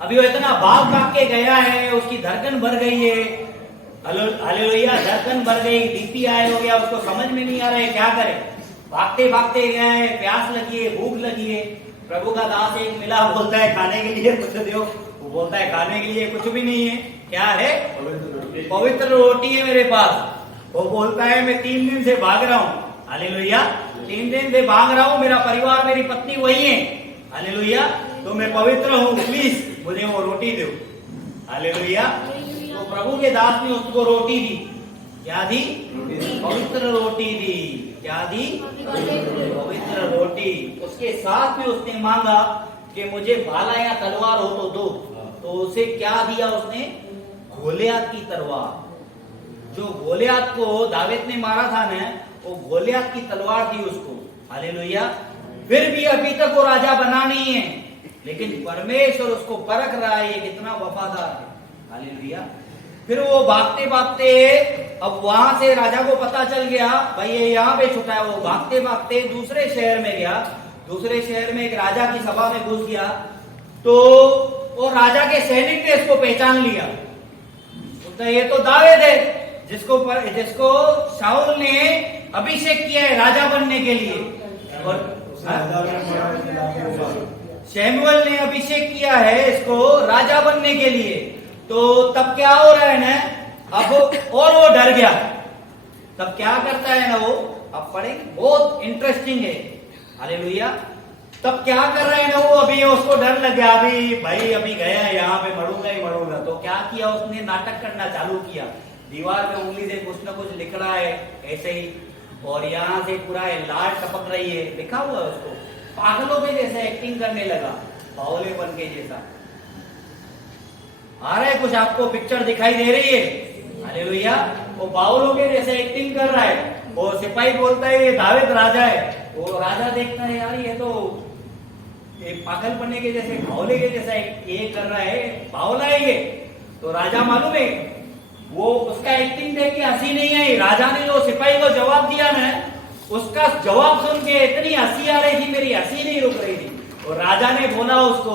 अभी वो इतना भाग भाग के गया है, उसकी धड़कन भर गई है। हालेलुया। धड़कन भर गई, बीपी आए हो गया, उसको समझ में नहीं आ रहा है क्या करे। भागते भागते गया है, प्यास लगी है, भूख लगी है। प्रभु का दास एक मिला, बोलता है खाने के लिए कुछ दो। वो बोलता है खाने के लिए कुछ भी नहीं है। क्या है? पवित्र रोटी है मेरे पास। वो बोलता है मैं 3 दिन से भाग रहा हूँ। हालेलुया। 3 दिन से भाग रहा हूँ, मेरा परिवार, मेरी पत्नी वही है। हालेलुया। तो मैं पवित्र हूँ, प्लीज मुझे वो रोटी दो। हालेलुया। तो प्रभु के दास ने उसको रोटी दी। क्या दी? पवित्र रोटी दी। क्या दी? पवित्र रोटी। उसके साथ में उसने मांगा कि मुझे भाला या तलवार हो तो दो। तो उसे क्या दिया उसने? गोलियत की तलवार। जो गोलियत को दाऊद ने मारा था ना, वो गोलियत की तलवार दी उसको। हालेलुया। फिर भी अभी तक वो राजा बना नहीं है, लेकिन परमेश्वर उसको परख रहा है ये कितना वफादार है। हालेलुया। फिर वो भागते भागते, अब वहां से राजा को पता चल गया भाई ये यहाँ पे छुपा है। वो भागते भागते दूसरे शहर में गया। दूसरे शहर में एक राजा की सभा में घुस गया। तो वो राजा के सैनिक ने इसको पहचान लिया। तो ये तो दाऊद है जिसको शाऊल ने अभिषेक किया है राजा बनने के लिए। और शमूएल ने अभिषेक किया है इसको राजा बनने के लिए। तो तब क्या हो रहा है ना, अब और वो डर गया। तब क्या करता है ना वो, अब पढ़ेंगे, बहुत इंटरेस्टिंग है। हालेलुया। तब क्या कर रहे हैं ना वो, अभी उसको डर लग गया, अभी भाई अभी गया यहाँ पे मरूंगा ही मरूंगा। तो क्या किया उसने? नाटक करना चालू किया। दीवार पे उंगली से कुछ ना कुछ लिख रहा है ऐसे ही, और यहाँ से पूरा लाट टपक रही है, लिखा हुआ है उसको। पागलों के जैसा एक्टिंग करने लगा, बावले बन के जैसा। आ रहा है कुछ आपको पिक्चर दिखाई दे रही है? हालेलुया। वो बावलों के जैसे एक्टिंग कर रहा है। वो सिपाही बोलता है ये दाऊद राजा है। वो राजा देखता है यार ये तो पागल बनने के जैसे, बावले के जैसा ये कर रहा है, बावला है ये। तो राजा मालूम है वो उसका एक्टिंग देख के हंसी नहीं आई। राजा ने जो सिपाही को जवाब दिया ना, उसका जवाब सुन के इतनी हंसी आ रही थी, मेरी हंसी नहीं रुक रही थी। और राजा ने बोला उसको,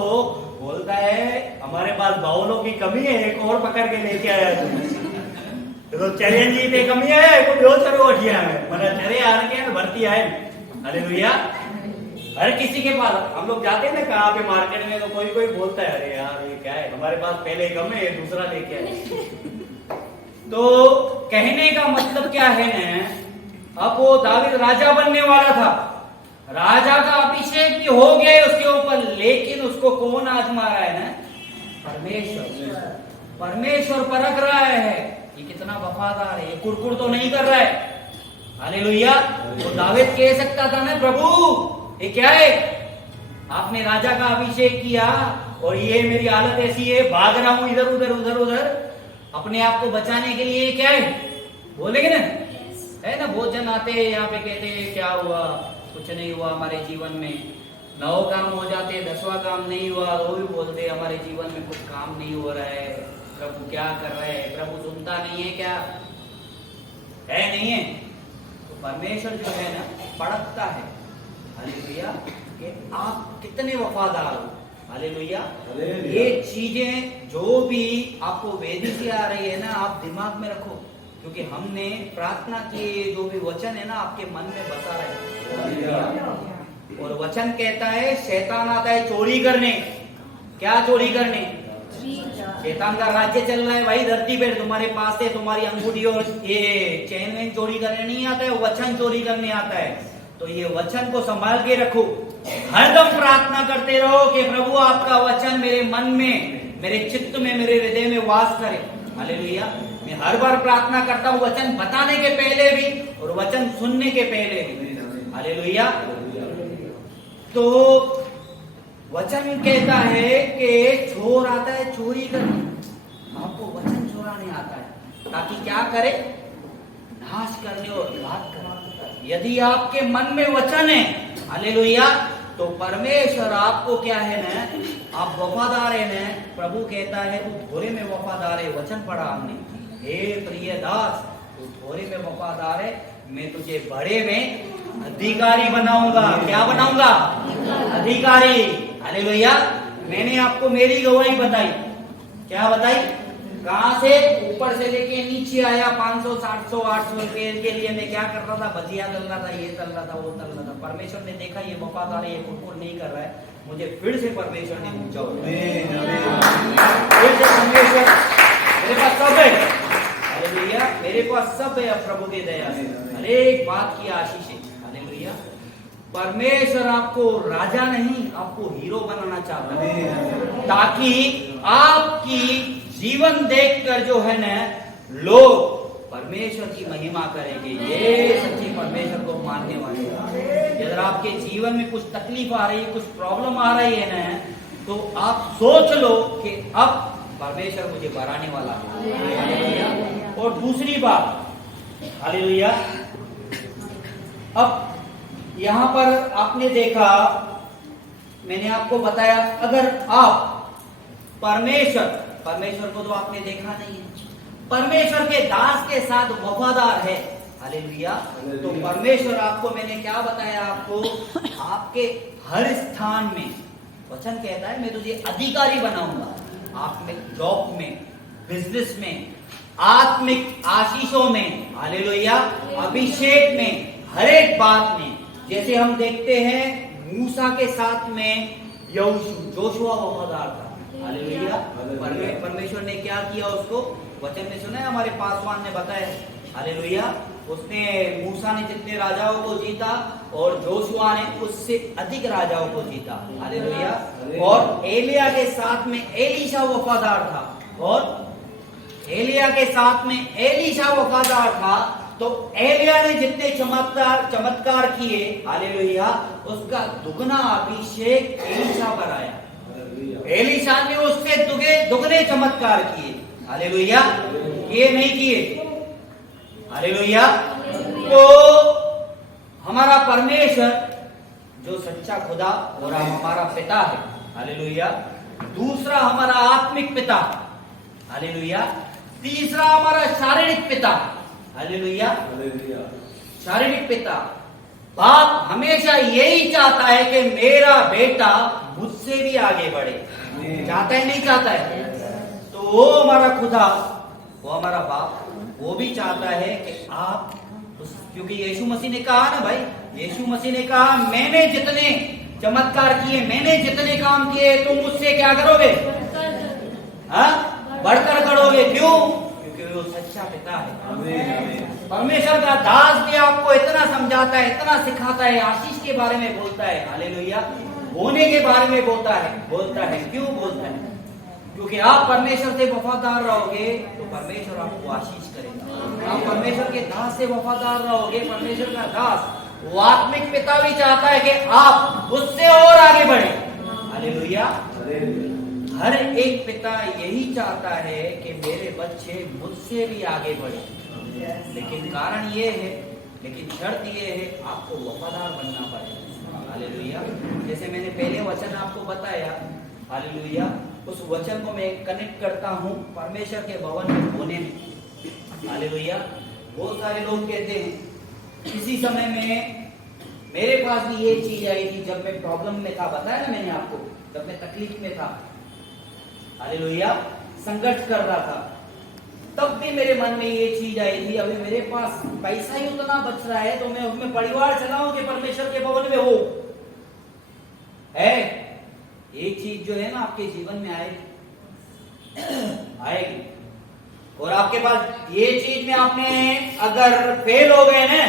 बोलता है हमारे पास बावलों की कमी है, एक और पकड़ के लेके आया तो चैलेंज जी कमी है को बेहोश करो उठिया में मतलब चरे आ रहे हैं भर्ती आए। हालेलुया। हर किसी के पास हम लोग जाते हैं ना कहाँ पे मार्केट में, तो कोई कोई बोलता है अरे यार ये क्या है, है, हमारे पास पहले कम है, दूसरा लेके आए। तो कहने का मतलब क्या है ना, अब वो दावीद राजा बनने वाला था, राजा का अभिषेक भी हो गया उसके ऊपर, लेकिन उसको कौन आजमा रहा है ना? परमेश्वर। परमेश्वर परख रहा है ये कितना वफादार है, ये कुरकुर तो नहीं कर रहा है। हालेलुया। तो दावीद कह सकता था ना, प्रभु ये क्या है, आपने राजा का अभिषेक किया और ये मेरी हालत ऐसी है, भाग रहा हूं इधर उधर उधर उधर अपने आप को बचाने के लिए, क्या है बोलेंगे ना? है ना, बहुत जन आते हैं यहाँ पे, कहते हैं क्या हुआ, कुछ नहीं हुआ हमारे जीवन में, 9 काम हो जाते, 10वां काम नहीं हुआ, वो भी बोलते हमारे जीवन में कुछ काम नहीं हो रहा है, प्रभु क्या कर रहे हैं, प्रभु सुनता नहीं है क्या? है नहीं है? तो परमेश्वर जो है ना पड़कता है, हालेलुया, कि आप कितने वफादार हो। हालेलुया। ये चीजें जो भी आपको वेदी से आ रही है ना, आप दिमाग में रखो, क्योंकि हमने प्रार्थना की, जो भी वचन है ना आपके मन में बसा रहे। और वचन कहता है शैतान आता है चोरी करने। क्या चोरी करने? शैतान का राज्य चल रहा है भाई धरती पे, तुम्हारे पास से तुम्हारी अंगूठी और ये चैन वैन चोरी करने नहीं आता है, वचन चोरी करने आता है। तो ये वचन को संभाल के रखो, हरदम प्रार्थना करते रहो कि प्रभु आपका वचन मेरे मन में, मेरे चित्त में, मेरे हृदय में वास करे। हालेलुया। मैं हर बार प्रार्थना करता हूँ, वचन बताने के पहले भी और वचन सुनने के पहले भी। हालेलुया। तो वचन कहता है कि चोर आता है चोरी करने, आपको वचन चुराने आता है, ताकि क्या करे? नाश करने और घात करे। यदि आपके मन में वचन है, हालेलुया, तो परमेश्वर आपको क्या है ना, आप वफादार है ना, प्रभु कहता है तू थोड़े में वफादार है, वचन पढ़ा हमने, हे प्रिय दास तू थोड़े में वफादार है, मैं तुझे बड़े में अधिकारी बनाऊंगा। क्या बनाऊंगा? अधिकारी। हालेलुया। मैंने आपको मेरी गवाही बताई। क्या बताई? कहां से? ऊपर से लेके नीचे आया, 500 700 800 रुपए के लिए मैं क्या कर रहा था? भजिया तल रहा था, ये तल रहा था, वो तल रहा था। परमेश्वर ने देखा ये वफादार है, ये कुरकुर नहीं कर रहा है, मुझे फिर से परमेश्वर ने पूछा, फिर से परमेश्वर मेरे पास सब है। हालेलुया। मेरे पास सब है प्रभु की दया से, हर एक बात की आशीष है। हालेलुया। परमेश्वर आपको राजा नहीं, आपको हीरो बनाना चाहता है, ताकि आपकी जीवन देखकर जो है ना लोग परमेश्वर की महिमा करेंगे, ये सच्चे परमेश्वर को मानने वाले। यदि आपके जीवन में कुछ तकलीफ आ रही है, कुछ प्रॉब्लम आ रही है ना, तो आप सोच लो कि अब परमेश्वर मुझे बढ़ाने वाला है। और दूसरी बात, हालेलुया, अब यहां पर आपने देखा, मैंने आपको बताया, अगर आप परमेश्वर को तो आपने देखा नहीं है, परमेश्वर के दास के साथ वफादार है, हालेलुया, तो परमेश्वर आपको, मैंने क्या बताया आपको, आपके हर स्थान में, वचन कहता है मैं तुझे अधिकारी बनाऊंगा, आप में, जॉब में, बिजनेस में, आत्मिक आशीषों में, हालेलुया, अभिषेक में, हर एक बात में। जैसे हम देखते हैं मूसा के साथ में जोशुआ वफादार था, हालेलुया। परमेश्वर ने क्या किया उसको, वचन में सुना है, हमारे पासवान ने बताया, हालेलुया, उसने, मूसा ने जितने राजाओं को जीता और जोशुआ ने उससे अधिक राजाओं को जीता, हालेलुया। और एलिया के साथ में एलीशा वफादार था, और एलिया के साथ में एलीशा वफादार था, तो एलिया ने जितने चमत्कार किए, हालेलुया, उसका दुगना अभिषेक एलीशा पर आया। एलीशा ने उससे दुगने चमत्कार किए, हालेलुया, ये नहीं किए, हालेलुया। तो हमारा परमेश्वर जो सच्चा खुदा और हमारा पिता है, हालेलुया, दूसरा हमारा आत्मिक पिता, हालेलुया, तीसरा हमारा शारीरिक पिता, हालेलुया, शारीरिक पिता। बाप हमेशा यही चाहता है कि मेरा बेटा मुझसे भी आगे बढ़े, चाहता है नहीं चाहता है? तो वो हमारा खुदा, वो हमारा बाप, वो भी चाहता है कि आप क्योंकि यीशु मसीह ने कहा ना भाई, यीशु मसीह ने कहा मैंने जितने चमत्कार किए, मैंने जितने काम किए, तुम मुझसे क्या करोगे? परमेश्वर का दास भी आपको इतना समझाता है, इतना सिखाता है, आशीष के बारे में बोलता है, हालेलुया, होने के बारे में बोलता है। क्यों बोलता है? क्योंकि आप परमेश्वर से वफादार रहोगे तो परमेश्वर आपको आशीष करेगा। आप परमेश्वर के दास से वफादार रहोगे, परमेश्वर का दास वो आत्मिक पिता भी चाहता है कि आप उससे और आगे बढ़े, हालेलुया। हर एक पिता यही चाहता है कि मेरे बच्चे मुझसे भी आगे बढ़े, लेकिन कारण ये है, लेकिन शर्त ये है, आपको वफादार बनना पड़ेगा, हालेलुया। जैसे मैंने पहले वचन आपको बताया, हालेलुया, उस वचन को मैं कनेक्ट करता हूँ परमेश्वर के भवन में होने में, हालेलुया। बहुत सारे लोग कहते हैं, किसी समय में मेरे पास भी ये चीज आई थी जब मैं प्रॉब्लम में था, बताया ना मैंने आपको, जब मैं तकलीफ में था, हालेलुया, संघर्ष कर रहा था, तब भी मेरे मन में ये चीज आई थी, अभी मेरे पास पैसा ही उतना बच रहा है तो मैं उसमें परिवार चलाऊं कि परमेश्वर के भवन में हो। है एक चीज जो है ना आपके जीवन में आएगी, और आपके पास ये चीज में आपने अगर फेल हो गए ना,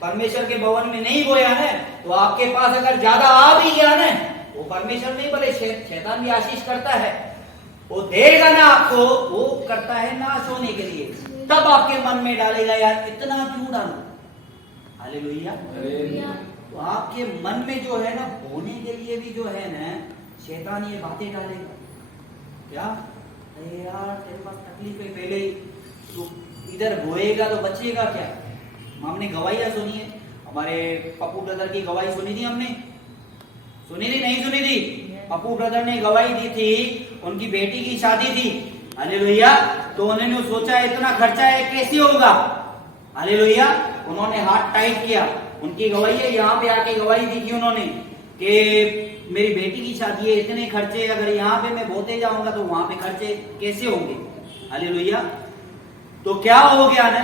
परमेश्वर के भवन में नहीं बोया ना, तो आपके पास अगर ज्यादा आ भी गया ना, वो परमेश्वर नहीं बोले, शैतान भी आशीष करता है, वो देगा ना आपको, वो करता है नाश होने के लिए, तब आपके मन में डालेगा यार इतना क्यों डालूं, हालेलुया। तो आपके मन में जो है ना होने के लिए भी जो है ना शैतान ये बातें डालेगा, क्या अरे यार तेरे पास तकलीफ है, पहले ही तो इधर बोएगा तो बचेगा क्या। हमने गवाहियां सुनी है, हमारे पप्पू ब्रदर की गवाही सुनी थी, हमने सुनी थी नहीं सुनी थी? पप्पू ब्रदर ने गवाही दी थी, उनकी बेटी की शादी थी, हालेलुया। तो उन्होंने सोचा इतना खर्चा है कैसे होगा, हालेलुया। उन्होंने हाथ टाइट किया, उनकी गवाही है, यहाँ पे आके गवाही दी थी उन्होंने कि मेरी बेटी की शादी है, इतने खर्चे, अगर यहाँ पे मैं बोते जाऊंगा तो वहां पे खर्चे कैसे होंगे, हालेलुया। तो क्या हो गया ना,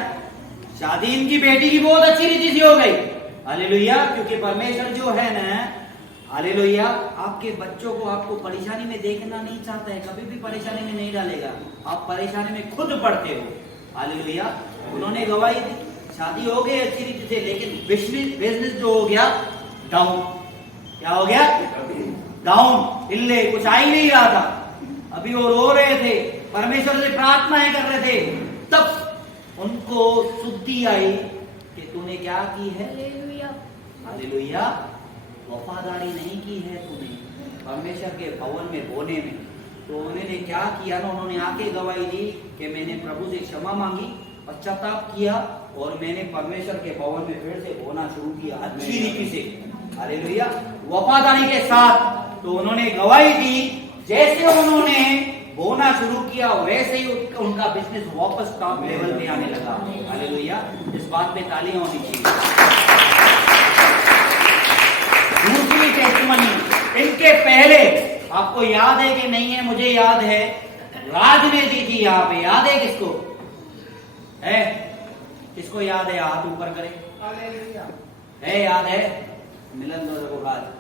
शादी इनकी बेटी की बहुत अच्छी रीति से हो गई, हालेलुया। क्योंकि परमेश्वर जो है ना, हालेलुया, आपके बच्चों को आपको परेशानी में देखना नहीं चाहता है, कभी भी परेशानी में नहीं डालेगा, आप परेशानी में खुद पड़ते हो, हालेलुया। उन्होंने गवाही दी, शादी हो गई अच्छी रीति से, लेकिन बिजनेस जो हो गया डाउन, क्या हो गया डाउन, हिलने कुछ आ ही नहीं रहा था। अभी वो रो रहे थे, परमेश्वर से प्रार्थनाएं कर रहे थे, तब उनको शुद्धि आई कि तूने क्या की है, हालेलुया, वफादारी नहीं की है तूने परमेश्वर के भवन में बोने में। तो उन्होंने क्या किया ना, उन्होंने आके गवाही दी कि मैंने प्रभु से क्षमा मांगी, पश्चाताप किया, और मैंने परमेश्वर के भवन में फिर से बोना शुरू किया अच्छी रीति से, हालेलुया, वफादारी के साथ। तो उन्होंने गवाही दी, जैसे उन्होंने बोना शुरू किया वैसे ही उनका बिजनेस वापस टॉप लेवल पे आने लगा, हालेलुया। इस बात पे तालियां होनी चाहिए। दूसरी टेस्टिमनी, इनके पहले आपको याद है कि नहीं है, मुझे याद है, राज ने दी थी यहाँ पे, याद है किसको है, किसको याद है, हाथ ऊपर करे, है याद है, मिलन दोनों को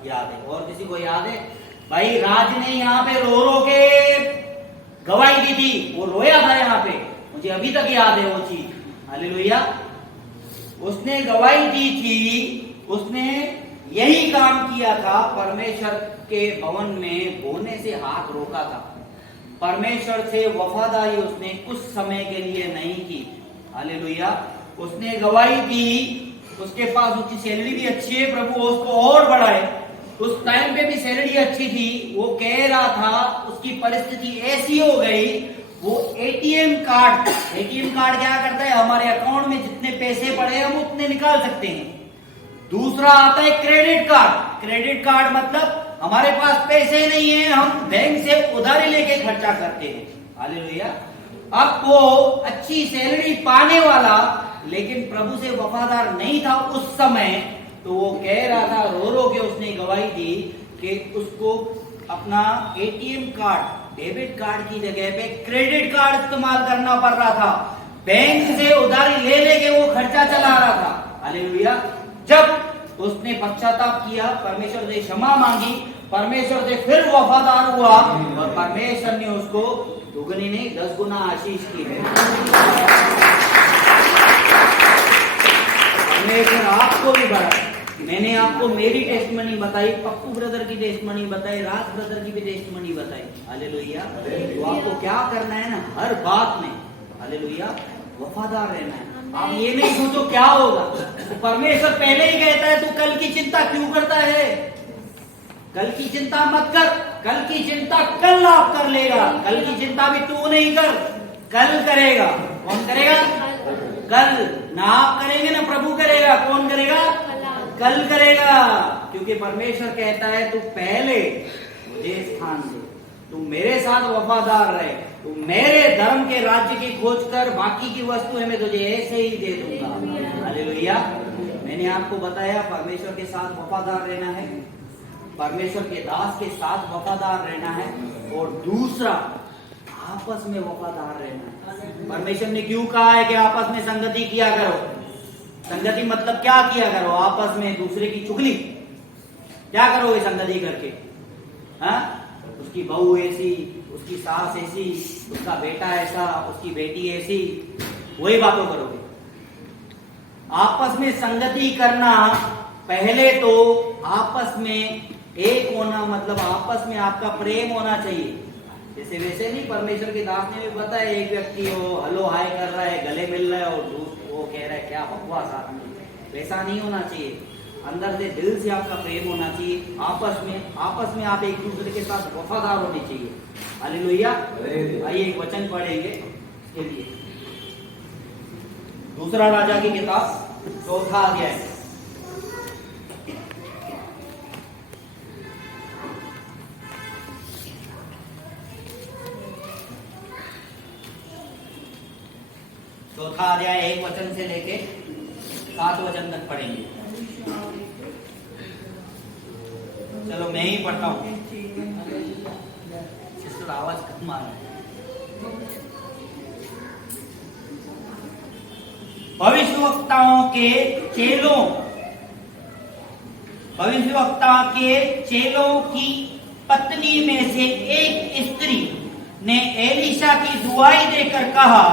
याद है, और किसी को याद है? भाई राज ने यहाँ पे रो रो के गवाही दी थी, वो रोया था यहाँ पे, मुझे अभी तक याद है वो चीज, हालेलुया। उसने गवाही दी थी, उसने यही काम किया था, परमेश्वर के भवन में बोने से हाथ रोका था, परमेश्वर से वफादारी उसने कुछ समय के लिए नहीं की, हालेलुया। उसने गवाही दी, उसके पास उसकी सैलरी भी अच्छी है, प्रभु उसको और बढ़ाए, उस टाइम पे भी सैलरी अच्छी थी, वो कह रहा था, उसकी परिस्थिति ऐसी हो गई, वो एटीएम कार्ड क्या करता है, हमारे अकाउंट में जितने पैसे पड़े हम उतने निकाल सकते हैं। दूसरा आता है क्रेडिट कार्ड मतलब हमारे पास पैसे नहीं है, हम बैंक से उधारी लेके खर्चा करते हैं, हालेलुया। अब वो अच्छी सैलरी पाने वाला, लेकिन प्रभु से वफादार नहीं था उस समय, तो वो कह रहा था, रो रो के उसने गवाही दी कि उसको अपना एटीएम कार्ड, डेबिट कार्ड की जगह पे क्रेडिट कार्ड इस्तेमाल करना पड़ रहा था, बैंक से उधारी ले लेके वो खर्चा चला रहा था, हालेलुया। जब उसने पश्चाताप किया, परमेश्वर से क्षमा मांगी, परमेश्वर से फिर वफादार हुआ, और परमेश्वर ने उसको दुगनी नहीं 10 गुना आशीष की है। परमेश्वर आपको भी बढ़ाए। मैंने आपको मेरी टेस्टमनी बताई, पप्पू ब्रदर की टेस्टमनी बताई, राज ब्रदर की भी टेस्टमनी बताई। हालेलुया। तो आपको क्या करना है ना, हर बात में हालेलुया वफादार रहना है। आप ये नहीं सोचो क्या होगा, तो परमेश्वर पहले ही कहता है तू कल की चिंता क्यों करता है, कल की चिंता मत कर, कल की चिंता कल आप कर लेगा। कल की चिंता भी तू नहीं कर, कल करेगा। कौन करेगा? कल। ना आप करेंगे ना प्रभु करेगा। कौन करेगा? कल करेगा। क्योंकि परमेश्वर कहता है तू पहले मुझे स्थान दे, तू मेरे साथ वफादार रहे, तू मेरे धर्म के राज्य की खोज कर, बाकी की वस्तुएं मैं तुझे ऐसे ही दे दूंगा। हालेलुया। मैंने आपको बताया परमेश्वर के साथ वफादार रहना है, परमेश्वर के दास के साथ वफादार रहना है, और दूसरा आपस में वफादार रहना है। परमेश्वर ने क्यों कहा है कि आपस में संगति किया करो? संगति मतलब क्या किया करो? आपस में दूसरे की चुगली। क्या करोगे संगति करके? हाँ, उसकी बहू ऐसी, उसकी सास ऐसी, उसका बेटा ऐसा, उसकी बेटी ऐसी, वही बातों करोगे। आपस में संगति करना, पहले तो आपस में एक होना, मतलब आपस में आपका प्रेम होना चाहिए। जैसे वैसे नहीं, परमेश्वर के दास ने भी बताया, एक व्यक्ति हो हलो हाय कर रहा है, गले मिल रहा है, और वो कह रहा है क्या बकवास आदमी। वैसा नहीं होना चाहिए। अंदर से दिल से आपका प्रेम होना चाहिए। आपस में आप एक दूसरे के साथ वफादार होने चाहिए। हालेलुया। आइए एक वचन पढ़ेंगे इसके लिए। दूसरा राजा की किताब 4वां अध्याय। चौथा अध्याय 1 वचन से लेके 7 वचन तक पढ़ेंगे। चलो मैं ही पढ़ता हूँ, सिस्टर आवाज कम आ रहा है। भविष्यवक्ताओं के चेलों की पत्नी में से एक स्त्री ने एलीशा की दुआई देकर कहा,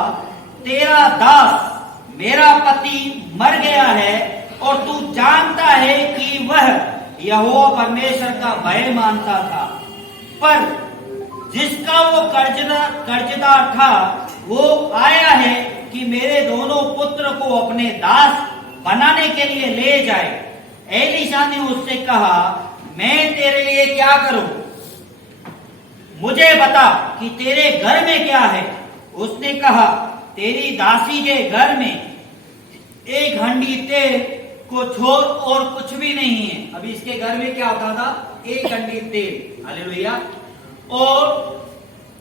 तेरा दास मेरा पति मर गया है, और तू जानता है कि वह यहोवा परमेश्वर का भय मानता था, पर जिसका वो कर्जदार था वो आया है कि मेरे दोनों पुत्र को अपने दास बनाने के लिए ले जाए। एलीशा ने उससे कहा, मैं तेरे लिए क्या करूं? मुझे बता कि तेरे घर में क्या है। उसने कहा, तेरी दासी के घर में एक हंडी तेल को छोड़ और कुछ भी नहीं है। अभी इसके घर में क्या होता था? एक हंडी तेल। हालेलुया। और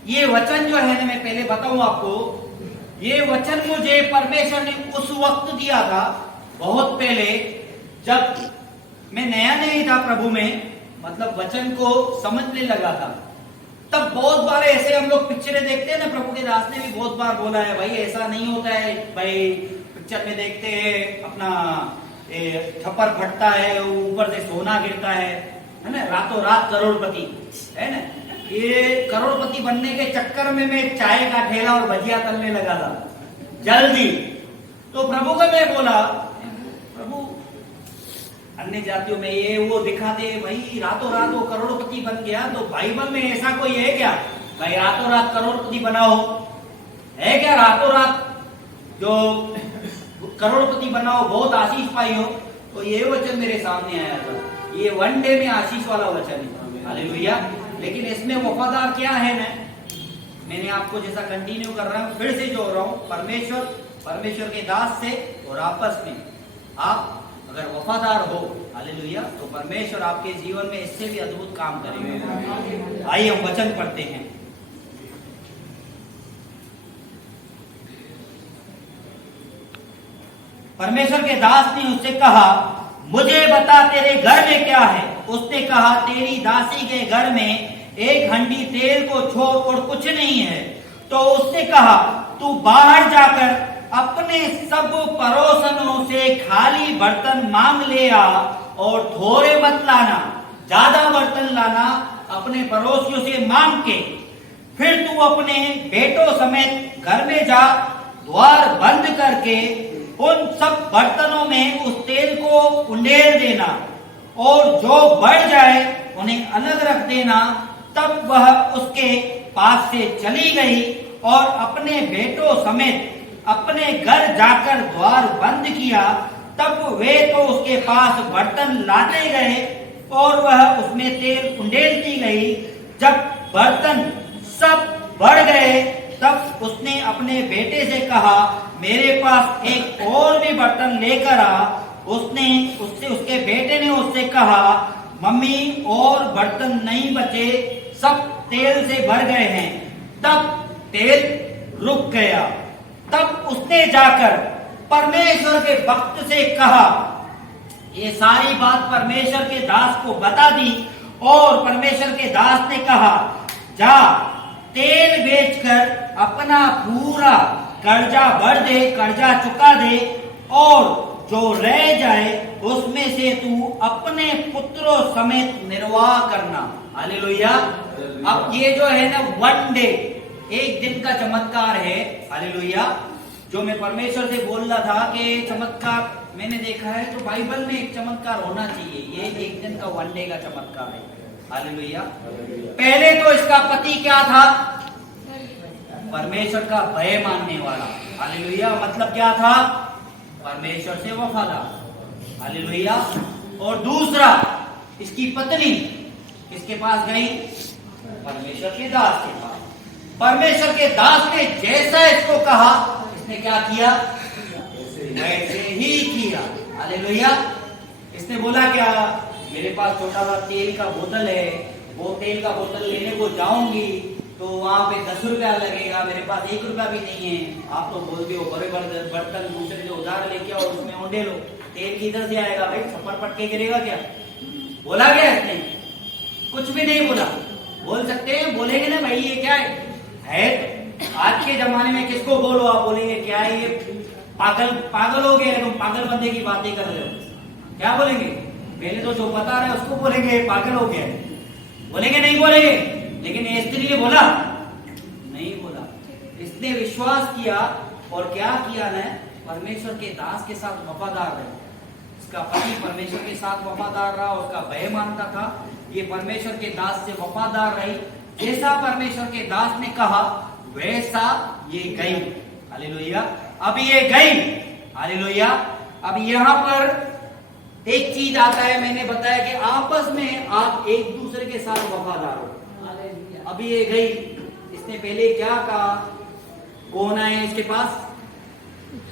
ये वचन जो है ना, मैं पहले बताऊं आपको, ये वचन मुझे परमेश्वर ने उस वक्त दिया था, बहुत पहले, जब मैं नया नहीं था प्रभु में, मतलब वचन को समझने लगा था। तब बहुत बार ऐसे हम लोग पिक्चरें देखते हैं ना, प्रभु के दास ने भी बहुत बार बोला है, भाई ऐसा नहीं होता है भाई। पिक्चर में देखते हैं अपना छप्पर फटता है, ऊपर से सोना गिरता है ना, रातों रात करोड़पति है ना। ये करोड़पति बनने के चक्कर में मैं चाय का ठेला और भजिया तलने लगा था जल्दी। तो प्रभु को मैं बोला, प्रभु अन्य जातियों में ये वो दिखाते भाई रातों रात वो करोड़पति बन गया, तो बाइबल में ऐसा कोई है क्या भाई रातों रात करोड़पति बना हो? है क्या रातों रात जो करोड़पति बना हो, बहुत आशीष पाई हो? तो ये वचन मेरे सामने आया था, ये वन डे में आशीष वाला वचन है। हालेलुया। लेकिन इसमें वफादार क्या है ना, मैंने आपको जैसा कंटिन्यू कर रहा हूं, फिर से जोड़ रहा हूं, परमेश्वर के दास से और आपस में आप अगर वफादार हो, हालेलुया, तो परमेश्वर आपके जीवन में इससे भी अद्भुत काम करेगा। आइए हम वचन पढ़ते हैं। परमेश्वर के दास ने उससे कहा, मुझे बता तेरे घर में क्या है? उसने कहा, तेरी दासी के घर में एक हंडी तेल को छोड़ और कुछ नहीं है। तो उसने कहा, तू बाहर जाकर अपने सब पड़ोसनों से खाली बर्तन मांग ले आ, और थोड़े मत लाना, ज्यादा बर्तन लाना, अपने पड़ोसियों से मांग के। फिर तू अपने बेटों समेत घर में जा, द्वार बंद करके उन सब बर्तनों में उस तेल को उंडेल देना और जो बढ़ जाए उन्हें अलग रख देना। तब वह उसके पास से चली गई और अपने बेटों समेत अपने घर जाकर द्वार बंद किया। तब वे तो उसके पास बर्तन लाते गए और वह उसमें तेल उंडेलती गई। जब बर्तन सब बढ़ गए तब उसने अपने बेटे से कहा, मेरे पास एक और भी बर्तन लेकर आ। उसके बेटे ने उससे कहा, मम्मी और बर्तन नहीं बचे, सब तेल से भर गए हैं। तब तेल रुक गया। तब उसने जाकर परमेश्वर के भक्त से कहा, ये सारी बात परमेश्वर के दास को बता दी। और परमेश्वर के दास ने कहा, जा तेल बेचकर अपना पूरा कर्जा भर दे, कर्जा चुका दे, और जो रह जाए उसमें से तू अपने पुत्रों समेत निर्वाह करना। हालेलुया। अब ये जो है ना वन डे, एक दिन का चमत्कार है। हालेलुया। जो मैं परमेश्वर से बोल रहा था कि चमत्कार मैंने देखा है तो बाइबल में एक चमत्कार होना चाहिए। ये एक दिन का वन डे का चमत्कार है। हालेलुया। पहले तो इसका पति क्या था? परमेश्वर का भय मानने वाला। हालेलुया। मतलब क्या था? परमेश्वर से वफादार। हालेलुया। और दूसरा, इसकी पत्नी किसके पास गई? परमेश्वर के दास के पास। परमेश्वर के दास ने जैसा इसको कहा, इसने क्या किया? वैसे ही किया। हालेलुया। इसने बोला क्या? मेरे पास छोटा सा तेल का बोतल है, वो तेल का बोतल लेने को जाऊंगी तो वहां पे 10 रुपया लगेगा, मेरे पास 1 रुपया भी नहीं है। आप तो बोलते हो बड़े बड़े बर्तन दूसरे से उधार लेके आओ, उसमें उंडे लो, तेल किधर से आएगा भाई? छप्पर पटके गिरेगा क्या? बोला क्या इसने? कुछ भी नहीं बोला। बोल सकते हैं, बोलेंगे ना भाई ये क्या है? आज के जमाने में किसको बोलो आप बोलेंगे क्या है ये? पागल हो गए, तुम पागल बंदे की बातें कर रहे हो। क्या बोलेंगे? पहले तो जो बता रहे उसको बोलेंगे पागल हो गया, बोलेंगे नहीं बोलेंगे। लेकिन स्त्री ने बोला नहीं बोला। इसने विश्वास किया और क्या किया ना? परमेश्वर के दास के साथ वफादार रहे। इसका पति परमेश्वर के साथ वफादार रहा, उसका भय मानता था। ये परमेश्वर के दास से वफादार रही। जैसा परमेश्वर के दास ने कहा वैसा ये गई। हालेलुया। अब ये गई। हालेलुया। अब यहाँ पर एक चीज आता है, मैंने बताया कि आपस में आप एक दूसरे के साथ वफादार हो। अभी ये गई, इसने पहले क्या कहा? कौन आए इसके पास?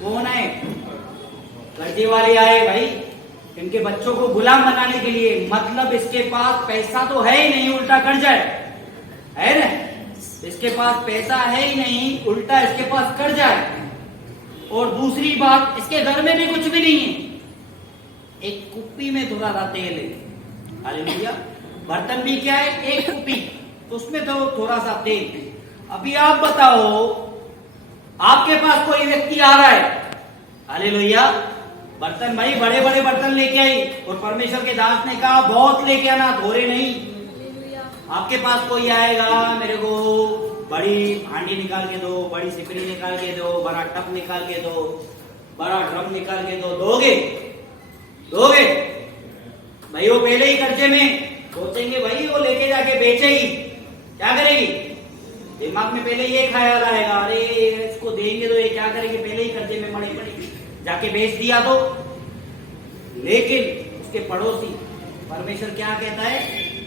कौन आए? कर्जे वाले आए भाई, इनके बच्चों को गुलाम बनाने के लिए। मतलब इसके पास पैसा तो है ही नहीं, उल्टा कर्जा है ना? इसके पास पैसा है ही नहीं, उल्टा इसके पास कर्जा है। और दूसरी बात, इसके घर में भी कुछ भी नहीं है, एक कुप्पी में थोड़ा सा तेल है। हालेलुया। बर्तन भी क्या है? एक कुप्पी, तो उसमें तो थोड़ा सा तेल। अभी आप बताओ, आपके पास कोई व्यक्ति आ रहा है, हालेलुया, बर्तन भाई बड़े बड़े बर्तन लेके आई, और परमेश्वर के दास ने कहा बहुत लेके आना, थोड़े नहीं। आपके पास कोई आएगा, मेरे को बड़ी हांडी निकाल के दो, बड़ी सिकड़ी निकाल के दो, बड़ा टप निकाल के दो, बड़ा ड्रम निकाल के दो, दोगे? दोगे भाई? वो पहले ही कर्जे में सोचेंगे भाई वो लेके जाके बेचेगी, क्या करेगी? दिमाग में पहले ये ख्याल आएगा, अरे इसको देंगे तो ये क्या करेगी? पहले ही कर्जे में पड़ी पड़ेगी, जाके बेच दिया तो। लेकिन उसके पड़ोसी, परमेश्वर क्या कहता है?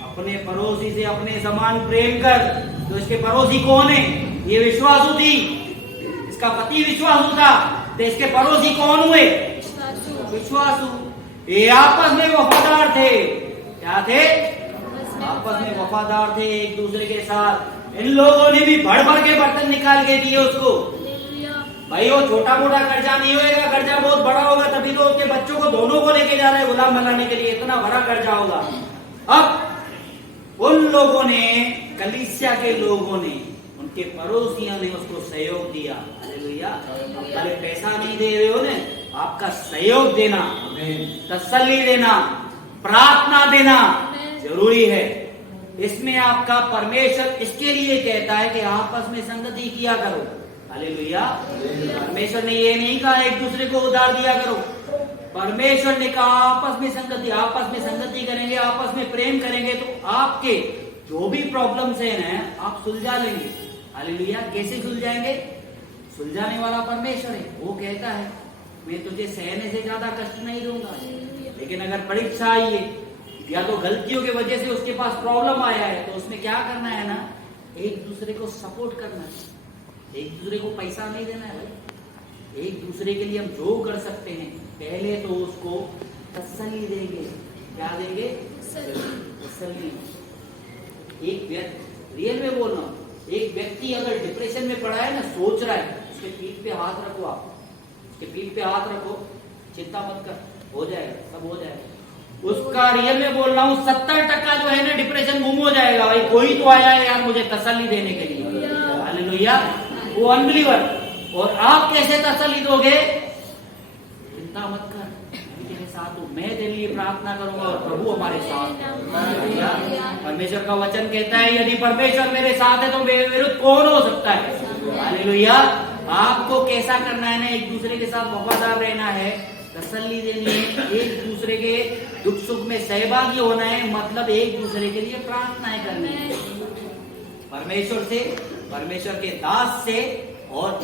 अपने पड़ोसी से अपने समान प्रेम कर। तो इसके पड़ोसी कौन है? ये विश्वासु थी, इसका पति विश्वासु था, तो इसके पड़ोसी कौन हुए? विश्वासु। ये आपस में वफादार थे। क्या थे? आपस में वफादार थे एक दूसरे के साथ। इन लोगों ने भी भर भर के बर्तन निकाल के दिए उसको। भाई वो छोटा मोटा कर्जा नहीं होएगा, कर्जा बहुत बड़ा होगा, तभी तो उसके बच्चों को दोनों को लेके जा रहे हैं गुलाम बनाने के लिए, इतना बड़ा कर्जा होगा। अब उन लोगों ने, कलीसिया के लोगों ने, उनके पड़ोसियों ने उसको सहयोग दिया। हालेलुया। अब पहले पैसा नहीं दे रहे हो ना, आपका सहयोग देना, तसल्ली देना, प्रार्थना देना जरूरी है। इसमें आपका परमेश्वर इसके लिए कहता है कि आपस में संगति किया करो। हालेलुया। परमेश्वर ने ये नहीं कहा एक दूसरे को उधार दिया करो। परमेश्वर ने कहा आपस में संगति करेंगे, आपस में प्रेम करेंगे तो आपके जो भी प्रॉब्लम्स हैं ना आप सुलझा लेंगे। हालेलुया। कैसे सुलझाएंगे? सुलझाने वाला परमेश्वर है। वो कहता है मैं तुझे सहने से ज्यादा कष्ट नहीं दूंगा। लेकिन अगर परीक्षा आई है या तो गलतियों की वजह से उसके पास प्रॉब्लम आया है तो उसमें क्या करना है ना, एक दूसरे को सपोर्ट करना है। एक दूसरे को पैसा नहीं देना है भाई। एक दूसरे के लिए हम जो कर सकते हैं पहले तो उसको तसल्ली देंगे। क्या देंगे? तसल्ली। एक व्यक्ति, रियल में बोल रहा हूं, एक व्यक्ति अगर डिप्रेशन में पड़ा है ना, सोच रहा है, उसके पीठ पे हाथ रखो। आप उसके पीठ पे हाथ रखो, चिंता मत कर, हो जाएगा, सब हो जाएगा। उसका रियल में बोल रहा हूँ 70% जो है ना डिप्रेशन गुम हो जाएगा। भाई कोई तो आया है यार मुझे तसल्ली देने के लिए। हालेलुया। वो अनबिलीवर। और आप कैसे तसल्ली दोगे? चिंता मत कर, मैं तेरे साथ हूं, मैं तेरे लिए प्रार्थना करूंगा और प्रभु हमारे साथ। हालेलुया। परमेश्वर का वचन कहता है यदि परमेश्वर मेरे साथ है तो मेरे विरुद्ध कौन हो सकता है? हालेलुया। आपको कैसा करना है ना, एक दूसरे के साथ वफादार रहना है, तसल्ली देनी है, एक दूसरे के दुख सुख में सहभागी होना है, मतलब एक दूसरे के लिए प्रार्थनाएं करनी है परमेश्वर से, परमेश्वर के दास से और